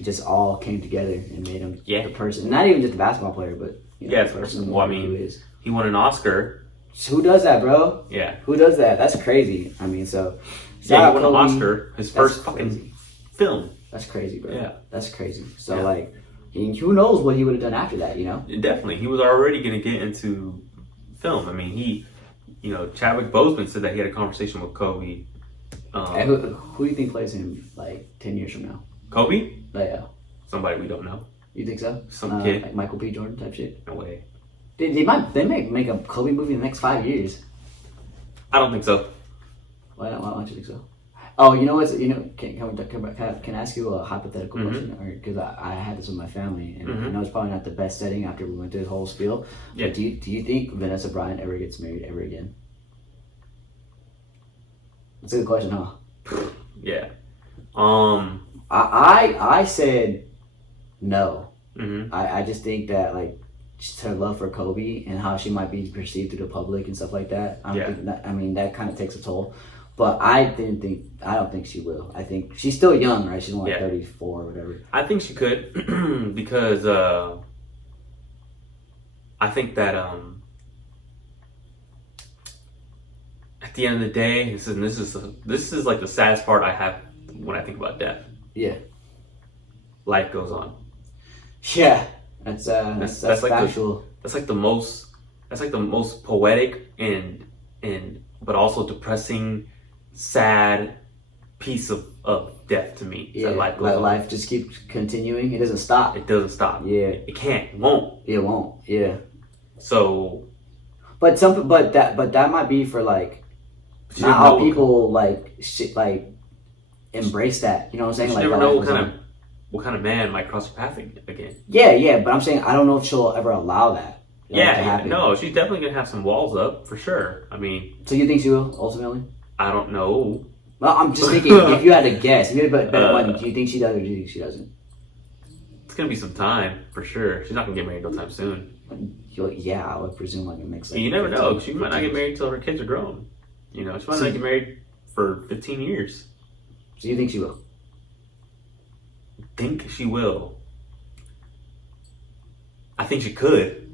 just all came together and made him the person. Not even just a basketball player, but the person. Well, I mean, he won an Oscar. Who does that, bro? Yeah. Who does that? That's crazy. I mean, so he won an Oscar. His first fucking film. That's crazy, bro. Yeah. That's crazy. So like, who knows what he would have done after that? Definitely, he was already gonna get into film. I mean, Chadwick Boseman said that he had a conversation with Kobe. Who do you think plays him like 10 years from now? Kobe? Yeah. Somebody we don't know. You think so? Some kid. Like Michael B. Jordan type shit? No way. They might make a Kobe movie in the next 5 years. I don't think so. Why don't you think so? Oh, you know what's can I ask you a hypothetical question? Because I had this with my family, and I know it's probably not the best setting after we went through this whole spiel. Yeah. But do you think Vanessa Bryant ever gets married ever again? That's a good question, huh? Yeah. I said no. Mm-hmm. I just think that like just her love for Kobe and how she might be perceived through the public and stuff like that. I mean that kind of takes a toll. But I don't think she will. I think she's still young, right? She's only like 34 or whatever. I think she could because I think that at the end of the day, this is like the saddest part I have when I think about death. Yeah. Life goes on. Yeah. That's like factual. That's like the most poetic and but also depressing, sad piece of death to me. Yeah, that life goes on. Life just keeps continuing. It doesn't stop. It doesn't stop. Yeah, it can't. It won't. It won't. Yeah. So, but that might be for like not how people embrace that. You know what I'm saying? You like never know what kind of man might cross your path again. Yeah. But I'm saying I don't know if she'll ever allow that. No, she's definitely gonna have some walls up for sure. I mean, so you think she will ultimately? I don't know. Well, I'm just thinking if you had to guess, do you think she does or do you think she doesn't? It's gonna be some time for sure. She's not gonna get married no time soon. Yeah, I would presume like it makes. You never know. She might not get married until her kids are grown. She might not get married for 15 years. So you think she will? Think she will. I think she could.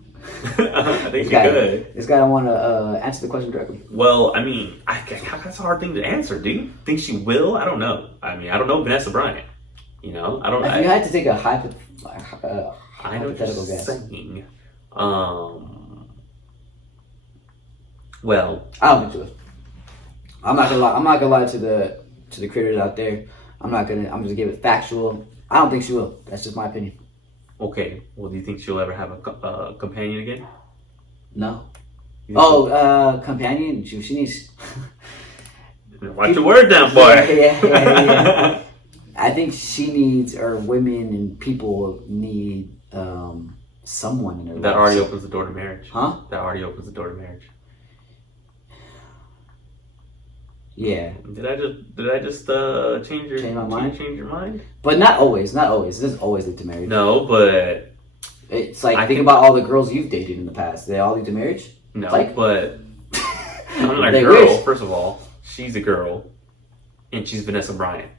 I think she could. This guy don't want to answer the question directly. Well, I mean, that's a hard thing to answer. Do you think she will? I don't know. I mean, I don't know Vanessa Bryant. I don't. If you had to take a hypothetical guess. Saying. Well, I don't think she will. I'm not gonna lie to the critters out there. I'm just give it factual. I don't think she will. That's just my opinion. Okay. Well, do you think she'll ever have a companion again? No. Companion? She needs... Watch your word down, boy. Yeah. I think she needs, or women and people need someone in their life. That already opens the door to marriage. Huh? That already opens the door to marriage. Yeah. Did I just change my mind? Change your mind? But not always. Not always. It doesn't always lead to marriage. No, but it's like think about all the girls you've dated in the past. They all lead to marriage. No, like, but I'm not a girl. Wish. First of all, she's a girl, and she's Vanessa Bryant.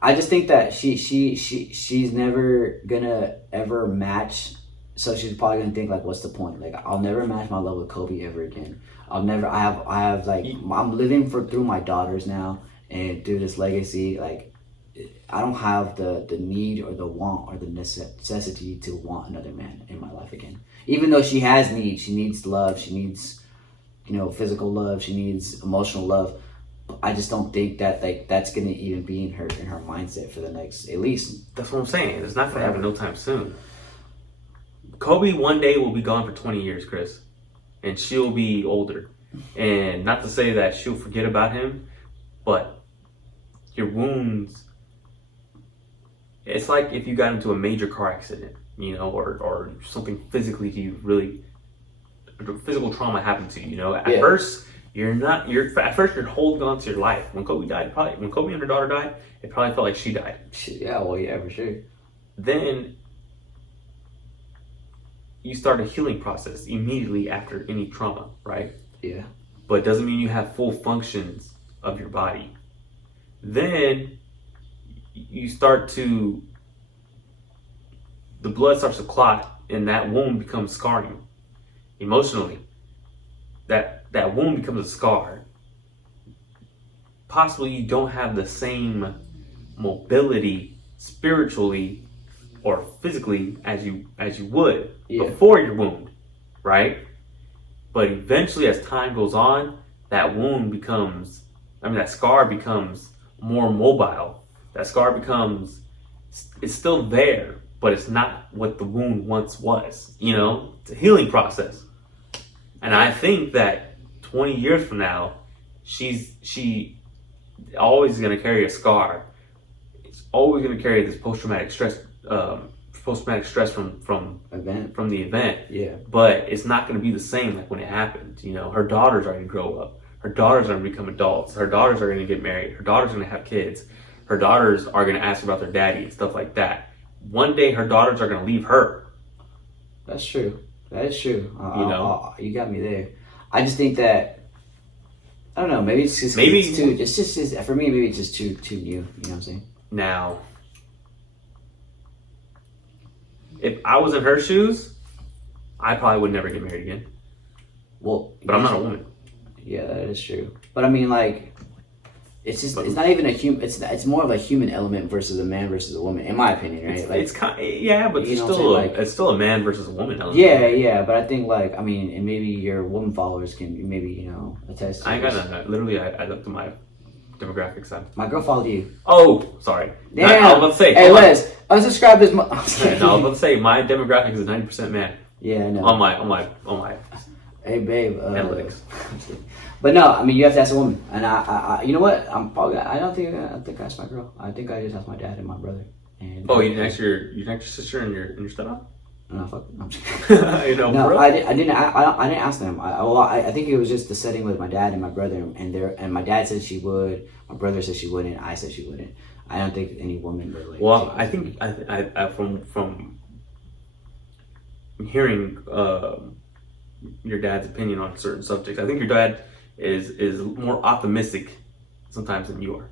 I just think that she's never gonna ever match. So she's probably gonna think like, what's the point? Like, I'll never match my love with Kobe ever again. I have like, I'm living through my daughters now and through this legacy. Like, I don't have the need or the want or the necessity to want another man in my life again. Even though she has needs, she needs love, she needs, physical love, she needs emotional love. I just don't think that like that's gonna even be in her mindset for the next, at least. That's what I'm saying. It's not gonna happen no time soon. Kobe one day will be gone for 20 years, Chris. And she'll be older. And not to say that she'll forget about him, but your wounds, it's like if you got into a major car accident, or something physically to you, really physical trauma happened to you, At first you're holding on to your life. When Kobe and her daughter died, it probably felt like she died. Yeah, well, yeah, for sure. Then you start a healing process immediately after any trauma, right? Yeah. But it doesn't mean you have full functions of your body. then the blood starts to clot, and that wound becomes scarring emotionally. That wound becomes a scar. Possibly you don't have the same mobility spiritually or physically as you would before your wound, right? But eventually, as time goes on, that scar becomes more mobile. That scar it's still there, but it's not what the wound once was. It's a healing process. And I think that 20 years from now, she always going to carry a scar. It's always going to carry this post-traumatic stress from the event. Yeah. But it's not going to be the same like when it happened. Her daughters are going to grow up. Her daughters are going to become adults. Her daughters are going to get married. Her daughters are going to have kids. Her daughters are going to ask about their daddy and stuff like that. One day, her daughters are going to leave her. That's true. That is true. You got me there. I just think that, I don't know, maybe it's just for me, maybe it's just too new. You know what I'm saying? Now, if I was in her shoes, I probably would never get married again. Well, but I'm not a woman. Yeah, that is true. But I mean, like, it's not even a human. It's more of a human element versus a man versus a woman, in my opinion, right? But it's still a man versus a woman element. Yeah. But I think, like, I mean, and maybe your woman followers can maybe attest to I ain't got none. Literally, I looked at my demographics. My girl followed you. Oh, sorry. Damn. I was about to say. Hey, Les, unsubscribe this. No, I was about to say my demographics is 90% man. Yeah, I know. On my. Hey, babe. Analytics. But no, I mean, you have to ask a woman, and I you know what? I don't think I asked my girl. I think I just asked my dad and my brother. And you didn't ask your sister and your stepmom? No, fuck. No, no, I didn't ask them. I think it was just the setting with my dad and my brother, and my dad said she would. My brother said she wouldn't. I said she wouldn't. I don't think any woman would. Well, I think I from hearing your dad's opinion on certain subjects, I think your dad is more optimistic sometimes than you are.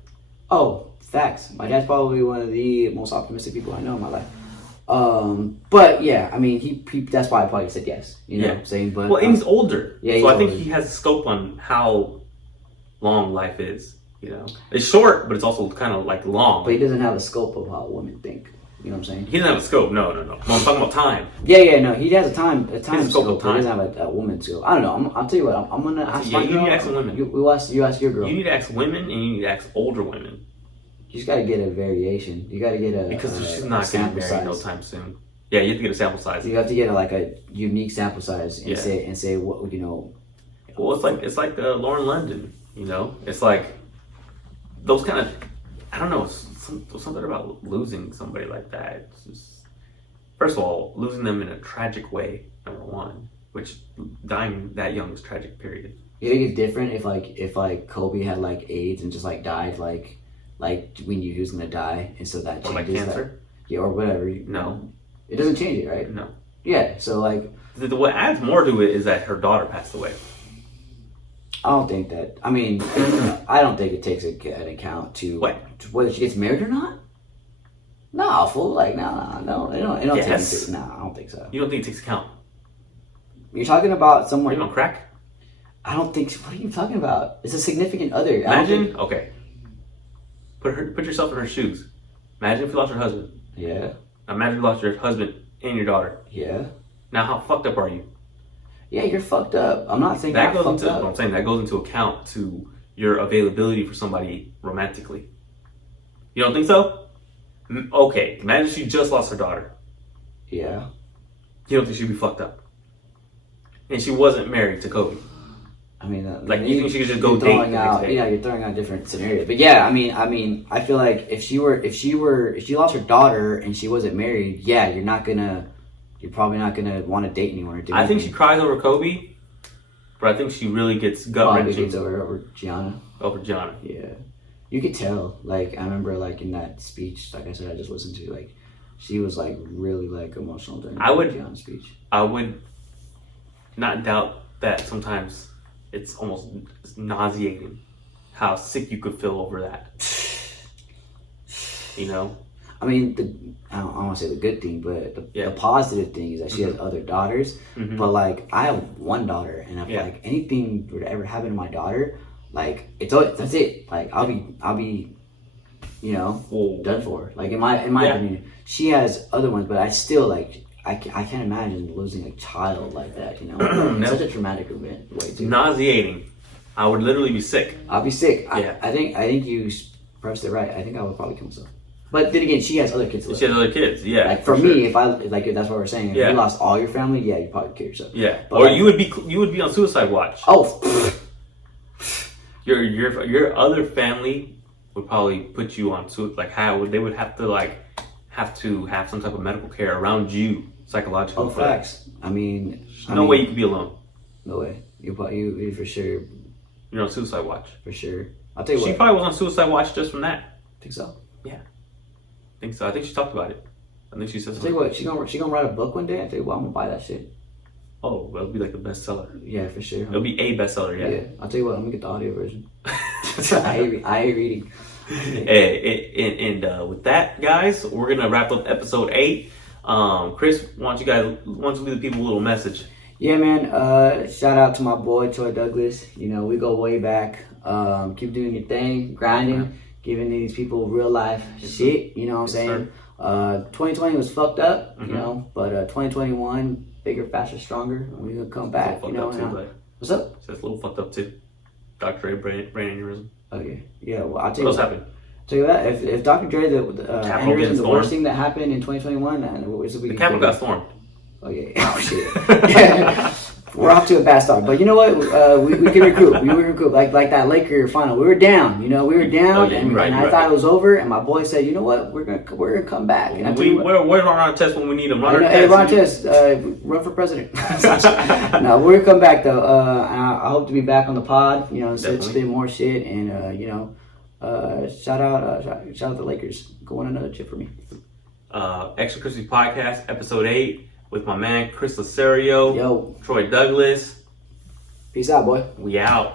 Oh, facts. My dad's probably one of the most optimistic people I know in my life. But yeah, I mean, he that's why I probably said yes. You know what I'm saying? But well, and he's older. Yeah, so I think he has a scope on how long life is. It's short, but it's also kind of like long. But he doesn't have a scope of how women think. You know what I'm saying? He doesn't have a scope. No. Well, I'm talking about time. Yeah. No, he has a time scope. Time. He doesn't have a woman scope. I don't know. I'll tell you what. I'm gonna ask my girl. You need to ask women. You ask your girl. You need to ask women, and you need to ask older women. You just gotta get a variation. You gotta get because she's not getting married no time soon. Yeah, you have to get a sample size. You have to get a unique sample size and say what . Well, it's like Lauren London. It's like those kind of, I don't know, something about losing somebody like that. It's just, first of all, losing them in a tragic way. Number one, which dying that young is tragic. Period. You think it's different if Kobe had AIDS and just died like we knew he was gonna die, and so that changes, or cancer, or whatever. No, it doesn't change it, right? No. Yeah. So what adds more to it is that her daughter passed away. I don't think that. I mean, I don't think it takes an account to whether she gets married or not. No, fool. No. It don't take into, I don't think so. You don't think it takes account? You're talking about someone. Are you on crack? I don't think. What are you talking about? It's a significant other. Imagine. Okay. Put yourself in her shoes. Imagine if you lost your husband. Yeah. Imagine you lost your husband and your daughter. Yeah. Now, how fucked up are you? Yeah, you're fucked up. I'm not saying that goes into. I'm saying that goes into account to your availability for somebody romantically. You don't think so? Okay. Imagine she just lost her daughter. Yeah. You don't think she'd be fucked up? And she wasn't married to Kobe. I mean, you think she could just go date the next day? You're throwing out different scenarios. But yeah, I mean, I feel like if she lost her daughter and she wasn't married, yeah, you're probably not gonna want to date anyone or do anything. I think she cries over Kobe, but I think she really gets gut-wrenching over Gianna. Over Gianna. Yeah, you could tell. I remember in that speech, like I said, I just listened to, she was really emotional during Gianna's speech. I would not doubt that sometimes it's almost nauseating how sick you could feel over that. You know. I mean, I don't want to say the good thing, but the positive thing is that she has other daughters. But like, I have one daughter, and if like anything were to ever happen to my daughter, like that's it. Like I'll be, you know, done for. Like in my opinion, she has other ones, but I still like. I can't imagine losing a child like that, you know. It's such a traumatic event. Way too nauseating. I would literally be sick. I'll be sick. Yeah. I think you pressed it right. I think I would probably kill myself. But then again, she has other kids. She has other kids. Yeah. Like for me, if that's what we're saying. If you lost all your family, you probably kill yourself. Yeah. But or like, you would be on suicide watch. Oh. Your other family would probably put you on they would have to have some type of medical care around you. Psychological. Oh, facts. I mean, no way you could be alone. No way. You for sure. You're on suicide watch. For sure. I'll tell you what. She probably was on suicide watch just from that. Think so? Yeah. I think so. I think she talked about it. I think she said something. I'll tell you what, she gonna write a book one day. I tell you what, I'm gonna buy that shit. Oh, it'll be like the bestseller. Yeah, for sure. It'll be a bestseller, yeah. I'll tell you what, I'm gonna get the audio version. I hate reading. And with that, guys, we're gonna wrap up episode 8. Chris, why don't you leave the people a little message? Yeah, man. Shout out to my boy Troy Douglas. You know, we go way back. Keep doing your thing, grinding, giving these people real life shit. You know what I'm saying? 2020 was fucked up, you know, but 2021, bigger, faster, stronger. We gonna come back. You know, what's up? So it's a little fucked up too. Dr. Dre brain aneurysm. Okay, yeah. Well, I'll tell you what else happened. Tell you what, if Dr. Dre the aneurysm, the worst thing that happened in 2021, the Capitol got stormed. Oh yeah, oh shit. Yeah. We're off to a bad start, but you know what? We can recoup. We can recoup. Like that Laker final, we were down. You know, we were down, and I thought it was over. And my boy said, "You know what? We're gonna come back." And we're on our test when we need them. Hey, run test. Run for president. No, we're gonna come back though. I hope to be back on the pod. You know, spit more shit, and you know. Shout out the Lakers. Go win another chip for me. Extra Crispy Podcast, episode 8, with my man Chris Licerio. Yo. Troy Douglas. Peace out, boy. We out.